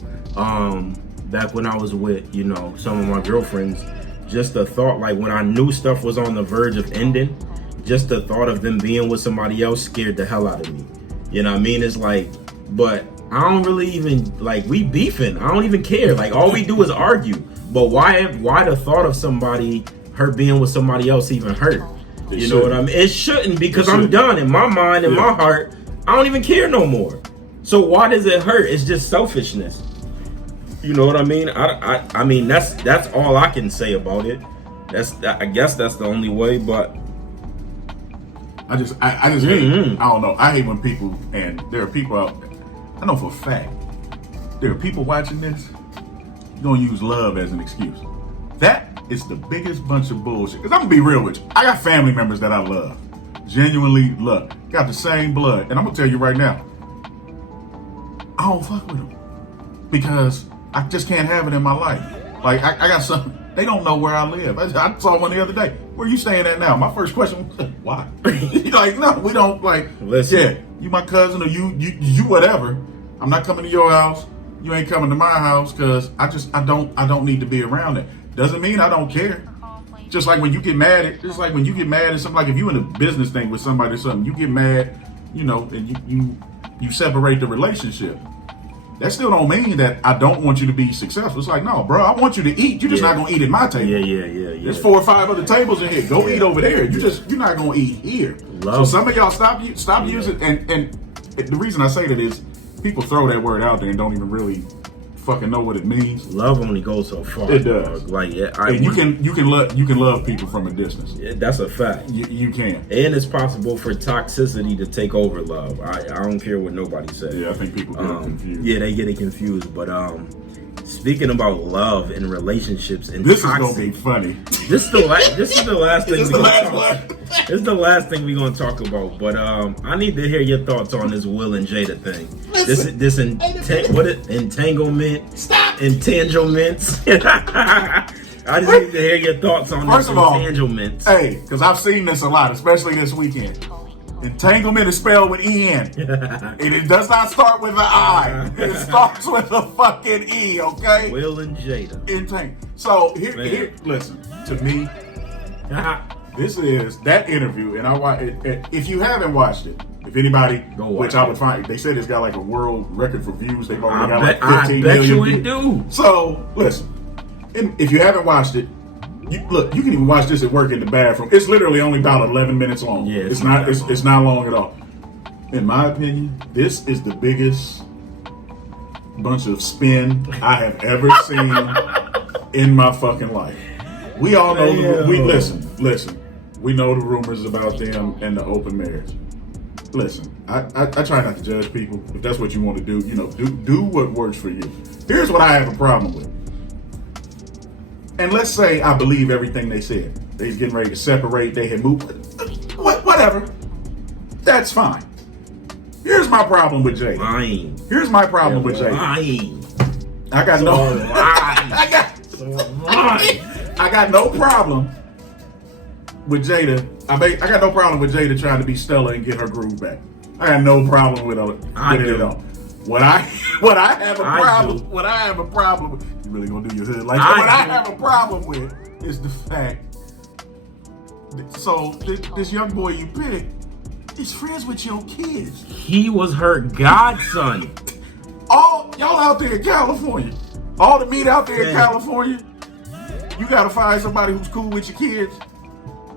back when I was with some of my girlfriends, just the thought, like when I knew stuff was on the verge of ending, just the thought of them being with somebody else scared the hell out of me. You know what I mean? It's like, but I don't really even, like, we beefing. I don't even care. Like, all we do is argue. But why the thought of her being with somebody else even hurt? You know what I mean? It shouldn't, because I'm done. In my mind, in my heart, I don't even care no more. So why does it hurt? It's just selfishness. You know what I mean? I mean, that's all I can say about it. I guess that's the only way, but I just hate, I don't know. I hate when people, and there are people out, I know for a fact, there are people watching this, gonna use love as an excuse. That is the biggest bunch of bullshit. Because I'm gonna be real with you. I got family members that I love. Genuinely love. Got the same blood. And I'm gonna tell you right now, I don't fuck with them. Because I just can't have it in my life. Like, I got some, they don't know where I live. I saw one the other day. Where you staying at now? My first question was, why? Like, no, we don't, like, listen. Yeah, you my cousin or you whatever. I'm not coming to your house. You ain't coming to my house, because I don't need to be around it. Doesn't mean I don't care. Just like when you get mad at something, like if you in a business thing with somebody or something, you get mad, and you separate the relationship. That still don't mean that I don't want you to be successful. It's like, no, bro, I want you to eat. You're just not gonna eat at my table. Yeah. There's 4 or 5 other tables in here. Go eat over there. You're not gonna eat here. So some of y'all stop using, and the reason I say that is people throw that word out there and don't even really fucking know what it means. Love only goes so far. It does. Dog. Like, and you can love people from a distance. That's a fact. You can. And it's possible for toxicity to take over love. I don't care what nobody says. Yeah, I think people get it confused. Yeah, they get it confused. But speaking about love and relationships and this toxic, is gonna be funny. This is the last thing. This is the last one. This is the last thing we're gonna talk about. But I need to hear your thoughts on this Will and Jada thing. Entanglement. Stop. Entanglements. I just need to hear your thoughts on First this of all, entanglements. Hey, because I've seen this a lot, especially this weekend. Entanglement is spelled with E-N. And it does not start with an I. It starts with a fucking E, okay? Will and Jada. So, here, listen, to me, this is that interview, and I watch it. If you haven't watched it, if anybody, which I would find, they said it's got like a world record for views. They've already got like 15 million I bet you views. it do. So, listen, if you haven't watched it, you can even watch this at work in the bathroom. It's literally only about 11 minutes long. Yeah, it's not long at all. In my opinion, this is the biggest bunch of spin I have ever seen in my fucking life. We all know listen. We know the rumors about them and the open marriage. Listen, I try not to judge people. If that's what you want to do, do what works for you. Here's what I have a problem with. And let's say I believe everything they said. They's getting ready to separate. They had moved. Whatever. That's fine. Here's my problem with Jada. Lying. Here's my problem with Jada. Lying. I got no. Lying. I got no problem with Jada. I got no problem with Jada trying to be Stella and get her groove back. I got no problem with it at all. What I have a problem with, you really gonna do your hood like that? What I have a problem with is the fact that, so this young boy you picked is friends with your kids. He was her godson. All y'all out there in California, all the meat out there in California, you gotta find somebody who's cool with your kids.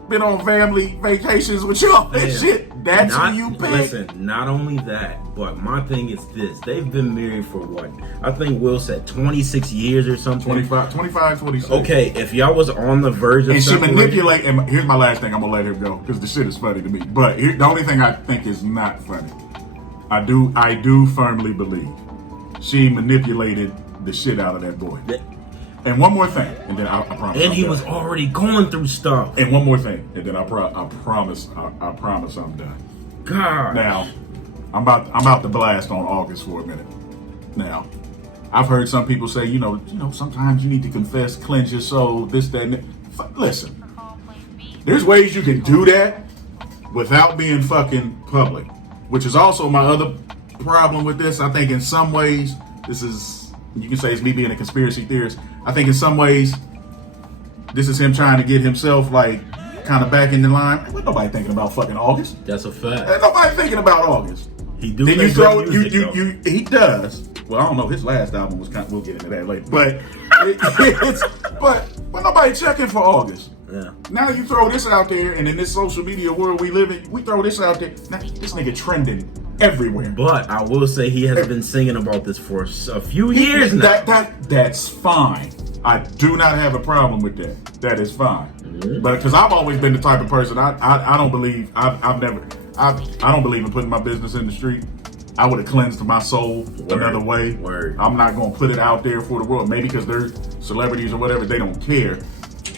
Been on family vacations with you all that shit. That's who you pick. Listen, not only that, but my thing is this. They've been married for what? I think Will said 26 years or something. 25, 26. Okay, if y'all was on the verge of and she separating, manipulate, and here's my last thing, I'm gonna let her go, because the shit is funny to me. But the only thing I think is not funny, I do firmly believe she manipulated the shit out of that boy. And one more thing, and then I promise. And he was already going through stuff. And one more thing, and then I promise I'm done. God. Now, I'm about to blast on August for a minute. Now, I've heard some people say, you know, sometimes you need to confess, cleanse your soul, this, that, and that. Listen, there's ways you can do that without being fucking public, which is also my other problem with this. I think in some ways, this is. You can say it's me being a conspiracy theorist. I think in some ways, this is him trying to get himself like kind of back in the line. Ain't nobody thinking about fucking August. That's a fact. Ain't nobody thinking about August. He do. Then make good music, he does. Well, I don't know. His last album was kind. We'll get into that later. But but nobody checking for August. Yeah. Now you throw this out there, and in this social media world we live in, we throw this out there. Now this nigga trending everywhere. But I will say he has been singing about this for a few years now. That's fine. I do not have a problem with that. That is fine. Mm-hmm. But because I've always been the type of person, I don't believe I don't believe in putting my business in the street. I would have cleansed my soul another way. I'm not gonna put it out there for the world. Maybe because they're celebrities or whatever, they don't care.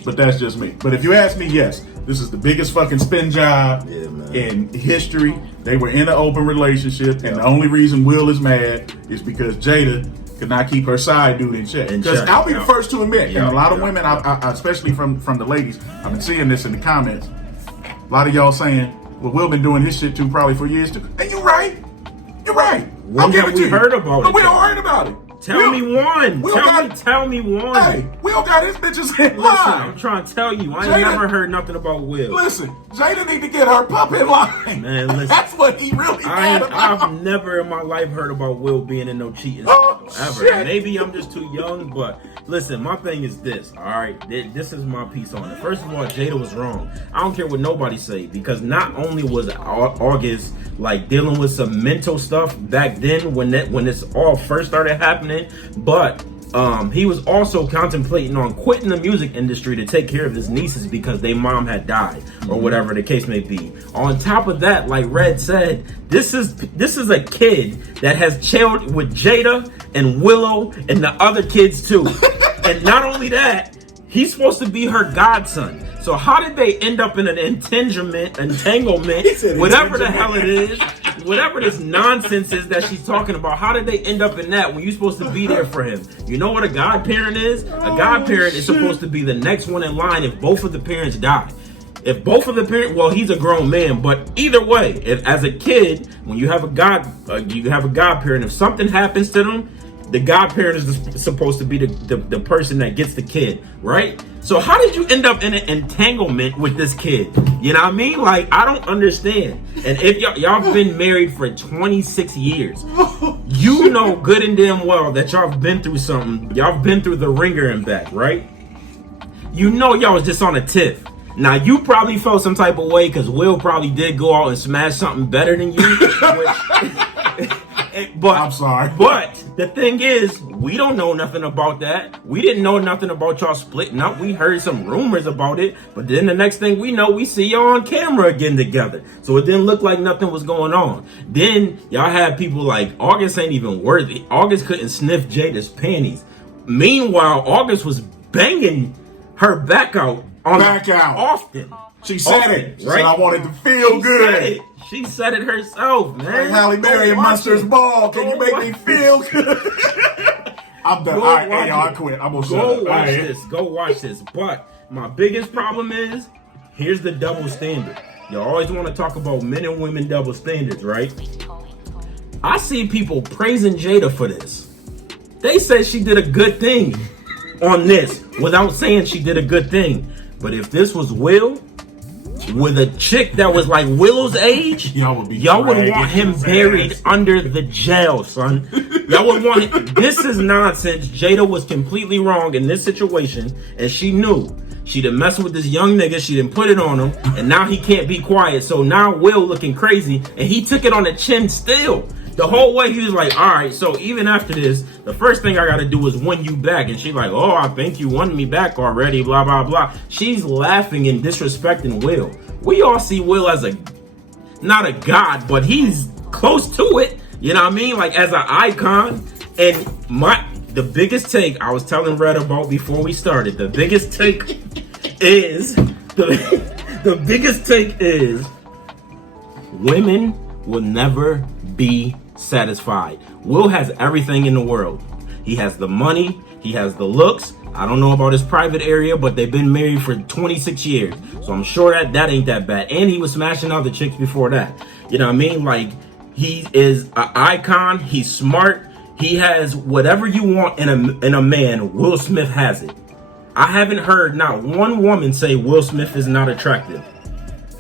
But that's just me. But if you ask me, yes, this is the biggest fucking spin job in history. They were in an open relationship, and the only reason Will is mad is because Jada could not keep her side dude in check. Because I'll be the first to admit, and a lot of women, I especially from the ladies, I've been seeing this in the comments. A lot of y'all saying, well, Will been doing his shit too probably for years too. And you're right. You're right. When have we heard about it? We don't heard about it. Tell me one. Tell me one. Hey, Will got his bitches in line. Listen, I'm trying to tell you, I ain't never heard nothing about Will. Listen, Jada need to get her pup in line. Man, listen. That's what he really mad about. I've never in my life heard about Will being in no cheating ever. Shit. Maybe I'm just too young, but listen, my thing is this, all right? This is my piece on it. First of all, Jada was wrong. I don't care what nobody say, because not only was August like dealing with some mental stuff back then when this all first started happening, but he was also contemplating on quitting the music industry to take care of his nieces because their mom had died or whatever the case may be. On top of that, like Red said, this is a kid that has chilled with Jada and Willow and the other kids too. And not only that, he's supposed to be her godson. So how did they end up in an entanglement, whatever the hell it is, whatever this nonsense is that she's talking about? How did they end up in that when you're supposed to be there for him? You know what a godparent is? A godparent is supposed to be the next one in line if both of the parents die. If both of the parents, well, he's a grown man, but either way, if as a kid, when you have a godparent, if something happens to them, the godparent is supposed to be the person that gets the kid, right? So how did you end up in an entanglement with this kid? You know what I mean? Like, I don't understand. And if y'all been married for 26 years, you know good and damn well that y'all been through something. Y'all been through the ringer and back, right? You know y'all was just on a tiff. Now, you probably felt some type of way because Will probably did go out and smash something better than you. But I'm sorry. But the thing is, we don't know nothing about that. We didn't know nothing about y'all splitting up. We heard some rumors about it. But then the next thing we know, we see y'all on camera again together. So it didn't look like nothing was going on. Then y'all had people like, August ain't even worthy. August couldn't sniff Jada's panties. Meanwhile, August was banging her back out often. She said it. She right? said, I wanted to feel good. She said it herself, man. Like Halle Berry and Monsters Ball. Can you make me feel good? I'm done. All right, hey, y'all, I quit. I'm gonna go watch this. Go watch this. But my biggest problem is, here's the double standard. You always want to talk about men and women double standards, right? I see people praising Jada for this. They said she did a good thing on this without saying she did a good thing. But if this was Will with a chick that was like Willow's age, y'all would want him buried under the jail, son. Y'all would want him. This is nonsense. Jada was completely wrong in this situation, and she knew. She done messed with this young nigga. She done put it on him, and now he can't be quiet. So now Will looking crazy, and he took it on the chin still. The whole way he was like, all right, so even after this, the first thing I got to do is win you back. And she's like, oh, I think you won me back already, blah, blah, blah. She's laughing and disrespecting Will. We all see Will as not a god, but he's close to it. You know what I mean? Like as an icon. And the biggest take I was telling Red about before we started, the biggest take is, the biggest take is women will never be satisfied. Will has everything in the world. He has the money, he has the looks. I don't know about his private area, but they've been married for 26 years. So I'm sure that ain't that bad. And he was smashing other chicks before that. You know what I mean? Like, he is an icon, he's smart, he has whatever you want in a man. Will Smith has it. I haven't heard not one woman say Will Smith is not attractive.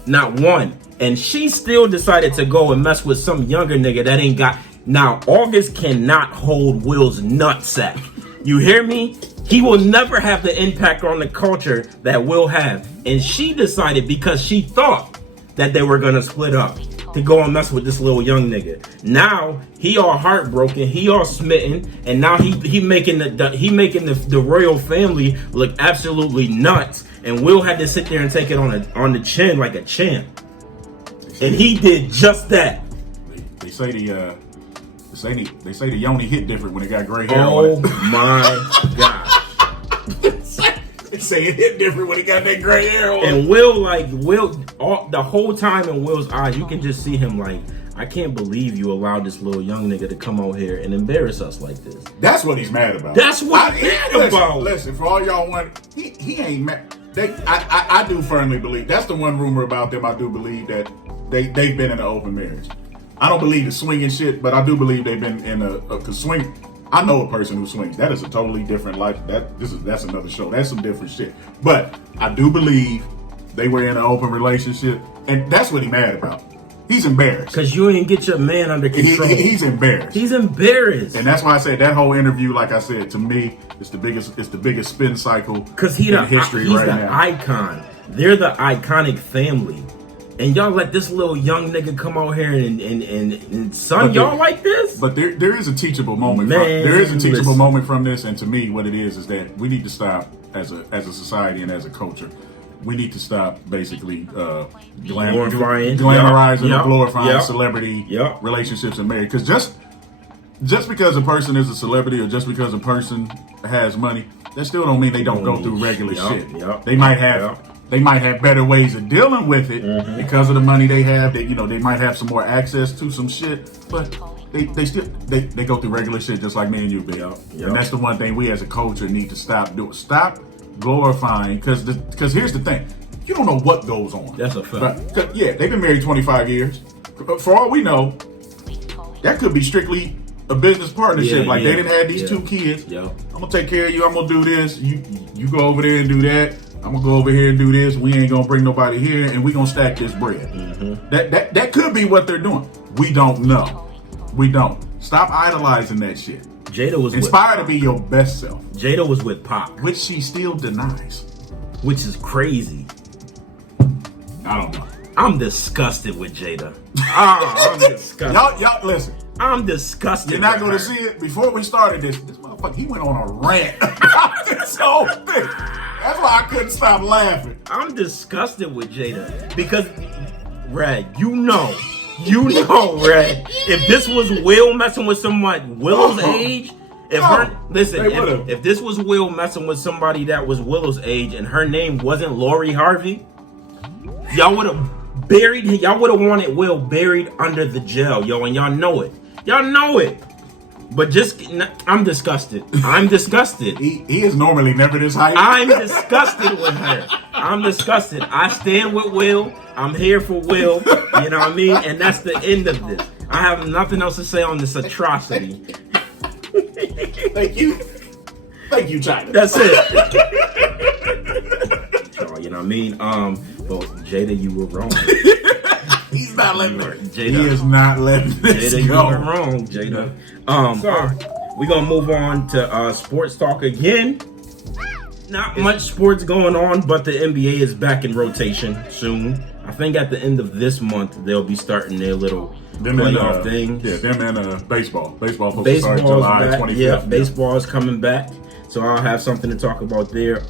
Not one. And she still decided to go and mess with some younger nigga that ain't got. Now, August cannot hold Will's nutsack. You hear me? He will never have the impact on the culture that Will have. And she decided, because she thought that they were gonna split up, to go and mess with this little young nigga. Now he all heartbroken, he all smitten, and now he making the royal family look absolutely nuts. And Will had to sit there and take it on the chin like a champ. And he did just that. They say the yoni hit different when it got gray hair. Oh my gosh. They say it hit different when it got that gray hair on. And Will, the whole time in Will's eyes, you can just see him like, I can't believe you allowed this little young nigga to come out here and embarrass us like this. That's what he's mad about. That's what he's mad about. Listen, for all y'all want, he ain't mad. I do firmly believe, that's the one rumor about them. I do believe that they've been in an open marriage. I don't believe the swinging shit, but I do believe they've been in cause swing. I know a person who swings. That is a totally different life. That's another show. That's some different shit. But I do believe they were in an open relationship, and that's what he's mad about. He's embarrassed because you ain't get your man under control. He's embarrassed. He's embarrassed, and that's why I said that whole interview. Like I said, to me, it's the biggest spin cycle because in history right now. He's the icon. They're the iconic family. And y'all let this little young nigga come out here and son y'all like this? But there is a teachable moment. There is a teachable moment from this, and to me, what it is that we need to stop as a society and as a culture. We need to stop basically glamorizing or glorifying celebrity relationships and marriage. Because just because a person is a celebrity or just because a person has money, that still don't mean they don't go through regular shit. They might have. They might have better ways of dealing with it because of the money they have. That they might have some more access to some shit, but they still go through regular shit just like me and you, Big. And that's the one thing we as a culture need to stop doing. Stop glorifying, because here's the thing: you don't know what goes on. That's a fact. They've been married 25 years. For all we know, that could be strictly a business partnership. They didn't have these two kids. I'm gonna take care of you. I'm gonna do this. You go over there and do that. I'm gonna go over here and do this. We ain't gonna bring nobody here, and we gonna stack this bread. That could be what they're doing. We don't know. We don't. Stop idolizing that shit. Jada was inspired to be your best self. Jada was with Pac, which she still denies, which is crazy. I don't know. I'm disgusted with Jada. I'm disgusted. Y'all listen. I'm disgusted. You're not gonna see it. Before we started this motherfucker, he went on a rant. This whole thing. That's why I couldn't stop laughing. I'm disgusted with Jada because, Red, you know, Red, if this was Will messing with someone Willow's age, if this was Will messing with somebody that was Willow's age and her name wasn't Lori Harvey, Y'all would have wanted Will buried under the jail, yo, and y'all know it. Y'all know it. But I'm disgusted. I'm disgusted. He is normally never this height. I'm disgusted with her. I'm disgusted. I stand with Will. I'm here for Will. You know what I mean? And that's the end of this. I have nothing else to say on this atrocity. Thank you. Thank you, China. That's it. Oh, you know what I mean? But Jada, you were wrong. He's not letting it. Jada. He is not letting this Jada, go. you were wrong, Jada. All right. We're gonna move on to sports talk again. Not much sports going on, but the NBA is back in rotation soon. I think at the end of this month they'll be starting their little playoff thing. Yeah, them and baseball. Baseball supposed to start July 25th. Yeah, baseball is coming back, so I'll have something to talk about there.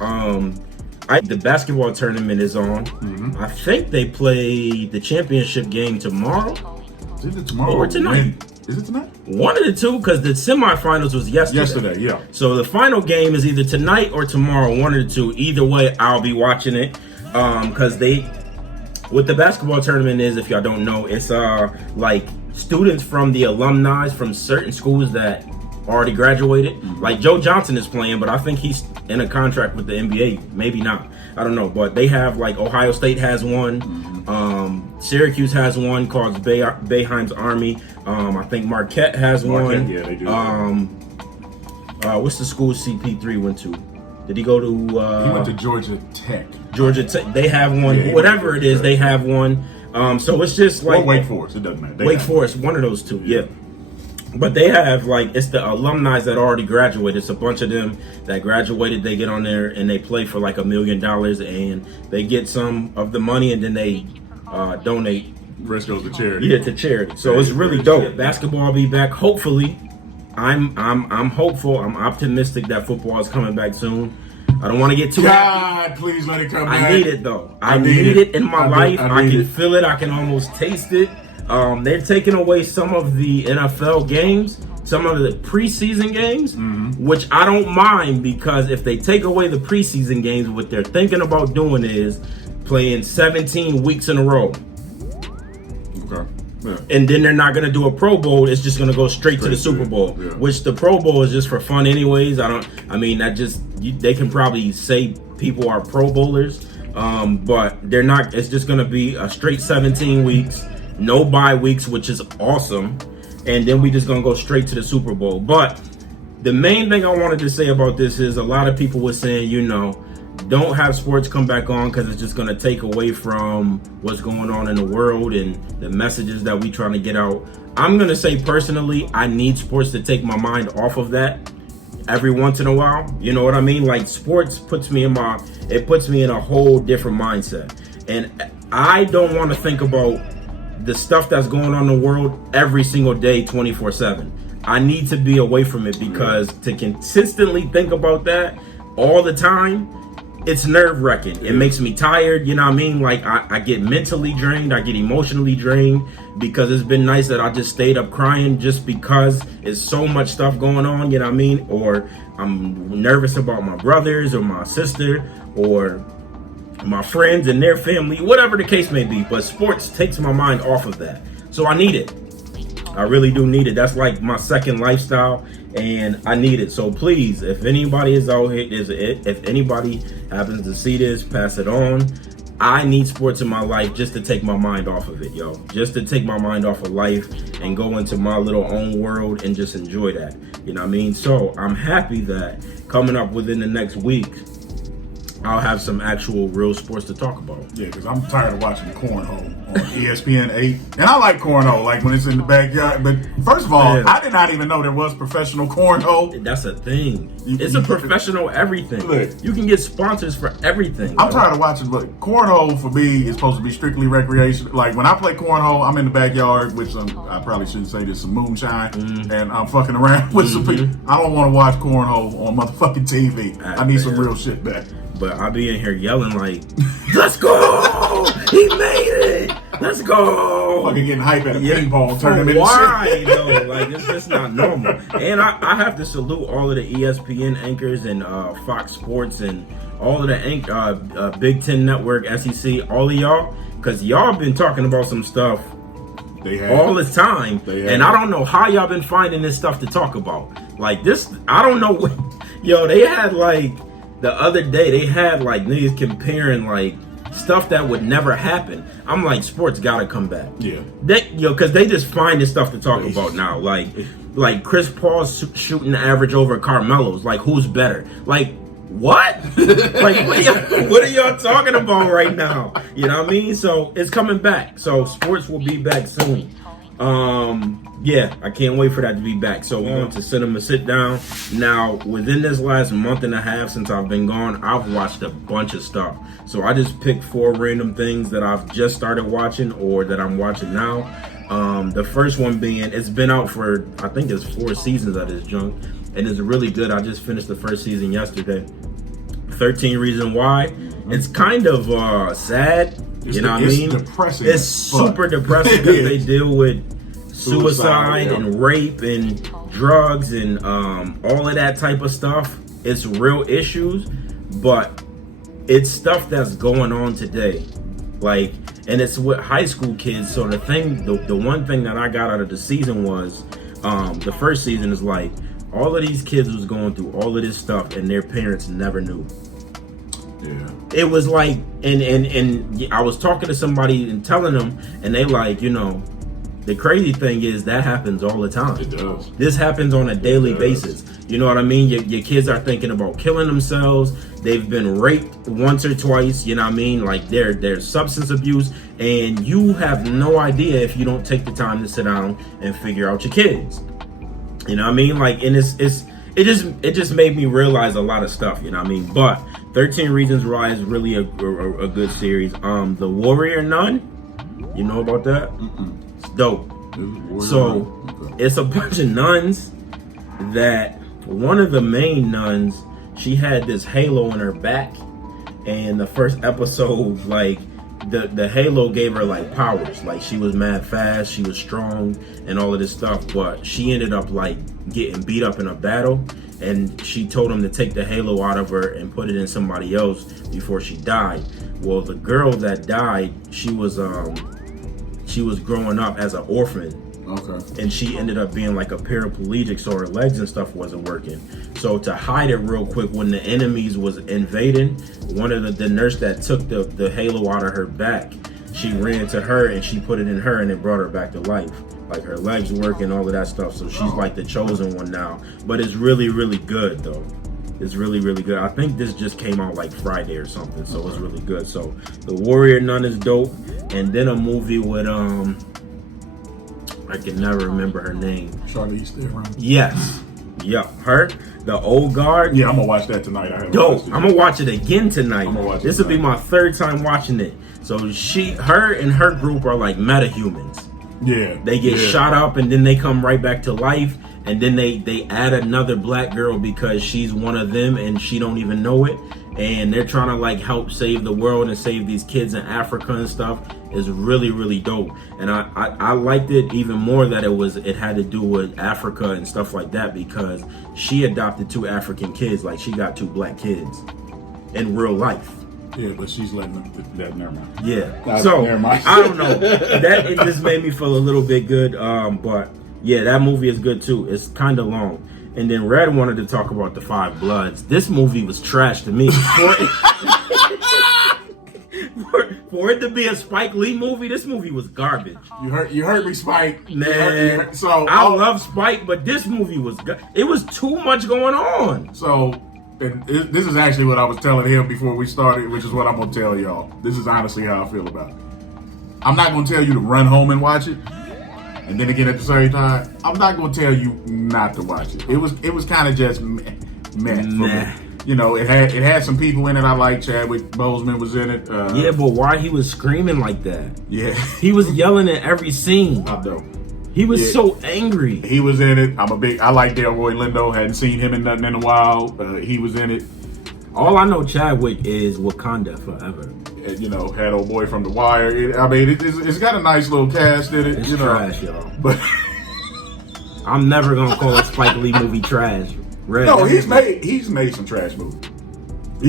The basketball tournament is on. Mm-hmm. I think they play the championship game tomorrow. Is it tomorrow or tonight? Is it tonight? One of the two, because the semifinals was yesterday. Yesterday, yeah. So the final game is either tonight or tomorrow. One of the two. Either way, I'll be watching it. Because what the basketball tournament is, if y'all don't know, it's like students from the alumni from certain schools that already graduated. Mm-hmm. Like Joe Johnson is playing, but I think he's in a contract with the NBA. Maybe not. I don't know. But they have, like, Ohio State has one. Mm-hmm. Syracuse has one called Boeheim's Army. I think Marquette has one. Yeah, they do. What's the school CP3 went to? Did he go to? He went to Georgia Tech. Georgia Tech. They have one. Yeah, whatever it is, they have one. So it's just like Wake Forest. It doesn't matter. Wake Forest, one of those two. Yeah. But they have, like, it's the alumni that already graduated. It's a bunch of them that graduated. They get on there and they play for like $1 million, and they get some of the money, and then they donate. The rest goes to charity. Yeah, to charity. So it's really dope. Basketball will be back. Hopefully, I'm hopeful. I'm optimistic that football is coming back soon. I don't want to get too happy. God, please let it come back. I need it though. I need it in my life. I can feel it. I can almost taste it. They're taking away some of the NFL games, some of the preseason games, which I don't mind, because if they take away the preseason games, what they're thinking about doing is playing 17 weeks in a row. Okay. Yeah. And then they're not going to do a Pro Bowl. It's just going to go straight to the Super Bowl, which the Pro Bowl is just for fun anyways. They can probably say people are Pro Bowlers, but they're not. It's just going to be a straight 17 weeks. No bye weeks, which is awesome. And then we just going to go straight to the Super Bowl. But the main thing I wanted to say about this is a lot of people were saying, don't have sports come back on because it's just going to take away from what's going on in the world and the messages that we trying to get out. I'm going to say personally, I need sports to take my mind off of that every once in a while. You know what I mean? Like, sports puts me in a whole different mindset. And I don't want to think about the stuff that's going on in the world every single day, 24/7. I need to be away from it, because to consistently think about that all the time, it's nerve-wracking. It makes me tired, you know what I mean? Like, I get mentally drained, I get emotionally drained, because it's been nice that I just stayed up crying just because it's so much stuff going on, you know what I mean? Or I'm nervous about my brothers or my sister or my friends and their family, whatever the case may be. But sports takes my mind off of that. So I need it. I really do need it. That's like my second lifestyle, and I need it. So please, if anybody is out here, if anybody happens to see this, pass it on. I need sports in my life just to take my mind off of it, yo. Just to take my mind off of life and go into my little own world and just enjoy that. You know what I mean? So I'm happy that coming up within the next week, I'll have some actual real sports to talk about. Yeah, because I'm tired of watching cornhole on ESPN 8. And I like cornhole, like when it's in the backyard. But first of all, I did not even know there was professional cornhole. It's a thing. It's a professional everything. Look, you can get sponsors for everything. I'm tired of watching. Look, cornhole for me is supposed to be strictly recreation. Like when I play cornhole, I'm in the backyard with I probably shouldn't say this, some moonshine, and I'm fucking around with some people. I don't want to watch cornhole on motherfucking TV. I need some real shit back. But I'll be in here yelling like, let's go! He made it! Let's go! Fucking getting hype at a ping pong tournament. Why, though? Like, it's just not normal. And I have to salute all of the ESPN anchors and Fox Sports and all of the Big Ten Network, SEC, all of y'all. because y'all been talking about some stuff They have all this time, They and have. I don't know how y'all been finding this stuff to talk about. Like this, I don't know what. Yo, they had like the other day, they had like niggas comparing like stuff that would never happen. I'm like, sports gotta come back. Yeah. Because they just find this stuff to talk about now. Like Chris Paul's shooting average over Carmelo's. Like, who's better? Like, what? Like, what are y'all talking about right now? You know what I mean? So it's coming back. So sports will be back soon. Yeah, I can't wait for that to be back. So we're going to Cinema Sit Down. Now, within this last month and a half since I've been gone, I've watched a bunch of stuff. So I just picked 4 random things that I've just started watching or that I'm watching now. The first one being, it's been out for, I think it's 4 seasons of this junk, and it's really good. I just finished the first season yesterday. 13 Reasons Why. It's kind of sad. You know what I mean? Depressing. It's super depressing because they deal with suicide yeah. and rape and drugs and all of that type of stuff. It's real issues, but it's stuff that's going on today. Like, and it's with high school kids. So the one thing that I got out of the season was the first season is like all of these kids was going through all of this stuff and their parents never knew. Yeah. It was like, and I was talking to somebody and telling them, and they like, you know, the crazy thing is that happens all the time. It does. This happens on a daily basis. You know what I mean? Your kids are thinking about killing themselves. They've been raped once or twice. You know what I mean? Like there's substance abuse, and you have no idea if you don't take the time to sit down and figure out your kids. You know what I mean? Like, and it just made me realize a lot of stuff. You know what I mean? But 13 Reasons Why is really a good series. The Warrior Nun. You know about that? It's dope. So it's a bunch of nuns that one of the main nuns, she had this halo in her back, and the first episode, like the halo gave her like powers, like she was mad fast, she was strong and all of this stuff, but she ended up like getting beat up in a battle, and she told him to take the halo out of her and put it in somebody else before she died. Well, the girl that died, she was growing up as an orphan. Okay. And she ended up being like a paraplegic, so her legs and stuff wasn't working. So to hide it real quick, when the enemies was invading, one of the nurse that took the halo out of her back, she ran to her and she put it in her, and it brought her back to life. Like her legs working, all of that stuff. So she's like the chosen one now. But it's really, really good though. It's really, really good. I think this just came out like Friday or something, so it's really good. So The Warrior Nun is dope. And then a movie with I can never remember her name. Charlize Theron. Yes. Yep. Her. The Old Guard. Yeah, I'm gonna watch that tonight. I haven't Dope. watched it. I'm gonna watch it again tonight. I'm gonna watch it This will be tonight. my 3rd time watching it. So her and her group are like metahumans. Yeah. They get shot up and then they come right back to life, and then they add another black girl because she's one of them and she don't even know it, and they're trying to like help save the world and save these kids in Africa and stuff. Is really, really dope. And I liked it even more that it had to do with Africa and stuff like that, because she adopted 2 African kids. Like she got 2 black kids in real life. Yeah, but she's letting that. Never mind. Yeah. So never mind. I don't know. That it just made me feel a little bit good. But yeah, that movie is good too. It's kind of long. And then Red wanted to talk about The Five Bloods. This movie was trash to me. For it to be a Spike Lee movie, this movie was garbage. You heard me, Spike. Man, I love Spike, but this movie was it was too much going on. So, and this is actually what I was telling him before we started, which is what I'm gonna tell y'all. This is honestly how I feel about it. I'm not gonna tell you to run home and watch it, and then again at the same time, I'm not gonna tell you not to watch it. It was kind of just meh for me. You know, it had some people in it I like. Chadwick Boseman was in it. Yeah, but why he was screaming like that? Yeah, He was yelling at every scene. I know. He was so angry. He was in it. I like Delroy Lindo. Hadn't seen him in nothing in a while. He was in it. All I know Chadwick is Wakanda Forever. You know, had old boy from The Wire. It's got a nice little cast in it. It's you know, trash, y'all. but I'm never gonna call a Spike Lee movie trash. Red, no, he's made some trash movies.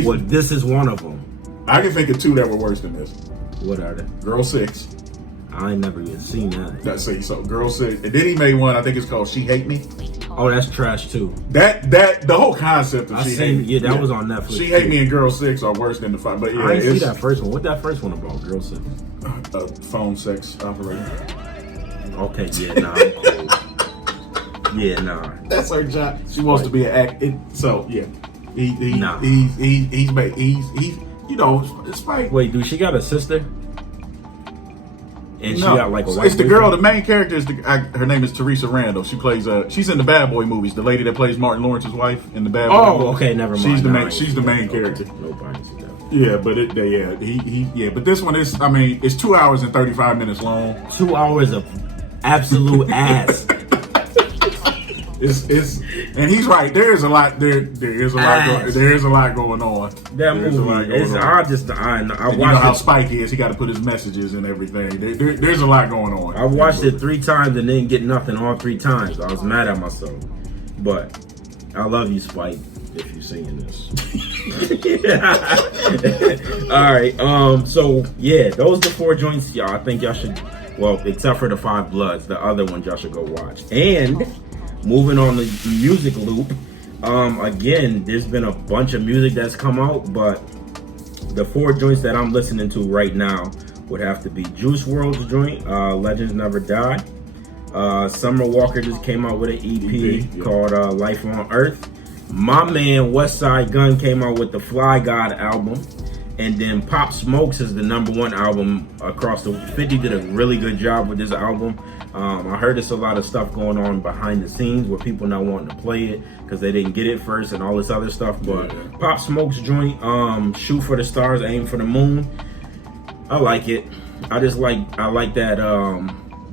Well, this is one of them. I can think of 2 that were worse than this. What are they? Girl 6. I ain't never even seen that. That's so Girl 6. And then he made one, I think it's called She Hate Me. Oh, that's trash too. That the whole concept of I She seen, Hate Me. that was on Netflix. She Hate Me and Girl 6 are worse than the fight. But yeah, I didn't it's see that first one. What that first one about? Girl 6. Phone sex operator. Okay, yeah, nah, I'm cool. Yeah, nah. That's her job. She wants to be an act. So yeah, Nah. he's you know, Spike. Wait, dude, she got a sister? And she No, got like a white it's the girl. The boyfriend? main character is her name is Teresa Randall. She plays she's in the Bad Boy movies. The lady that plays Martin Lawrence's wife in the Bad Boy. Oh, movies. okay, never mind. She's the Nah, I main. ain't She's see the that. main Okay. character. Nope, I didn't see that. Yeah, but but this one is. I mean, it's 2 hours and 35 minutes long. 2 hours of absolute ass. It's and he's right. There is a lot. There is a lot. There is a lot going on. That There's a lot movie, going it's, on. I And watched you know how it. Spike is. He got to put his messages and everything. There's a lot going on. I watched it 3 times and didn't get nothing all 3 times. I was mad at myself. But I love you, Spike, if you're seeing this. All right. So yeah, those are the 4 joints, y'all. I think y'all should. Well, except for the 5 Bloods, the other ones y'all should go watch. And moving on the music loop. Again, there's been a bunch of music that's come out, but the 4 joints that I'm listening to right now would have to be Juice WRLD's joint, Legends Never Die. Summer Walker just came out with an EP called Life on Earth. My man Westside Gunn came out with the Fly God album. And then Pop Smokes is the #1 album across the 50 did a really good job with this album. I heard there's a lot of stuff going on behind the scenes where people not wanting to play it because they didn't get it first and all this other stuff. But Pop Smoke's joint, Shoot for the Stars, Aim for the Moon. I like it. I like that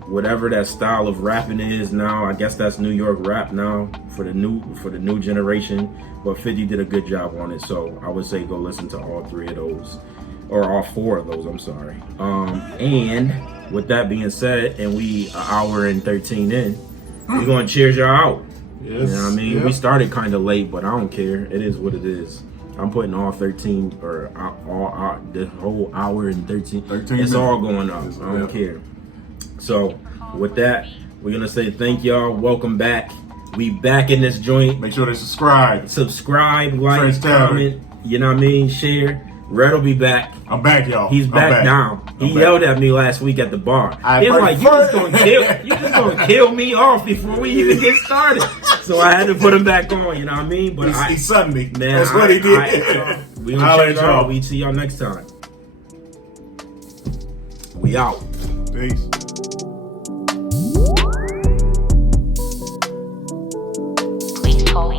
whatever that style of rapping is now. I guess that's New York rap now for the new generation. But 50 did a good job on it, so I would say go listen to all 3 of those, or all 4 of those. I'm sorry. And with that being said, and we an hour and 13 in, we're gonna cheers y'all out. Yes. You know what I mean? Yep. We started kind of late, but I don't care. It is what it is. I'm putting all 13 or all the whole hour and 13. It's all going up. I don't care. So with that, we're gonna say thank y'all. Welcome back. We back in this joint. Make sure to subscribe. Subscribe, like, Friends, comment. You know what I mean? Share. Red will be back. I'm back, y'all. He's back now. He yelled at me last week at the bar. He was like, "You just gonna kill me off before we even get started." So I had to put him back on. You know what I mean? But he sunned me. Man, That's what he did. We gonna check y'all. We see y'all next time. We out. Peace. Please call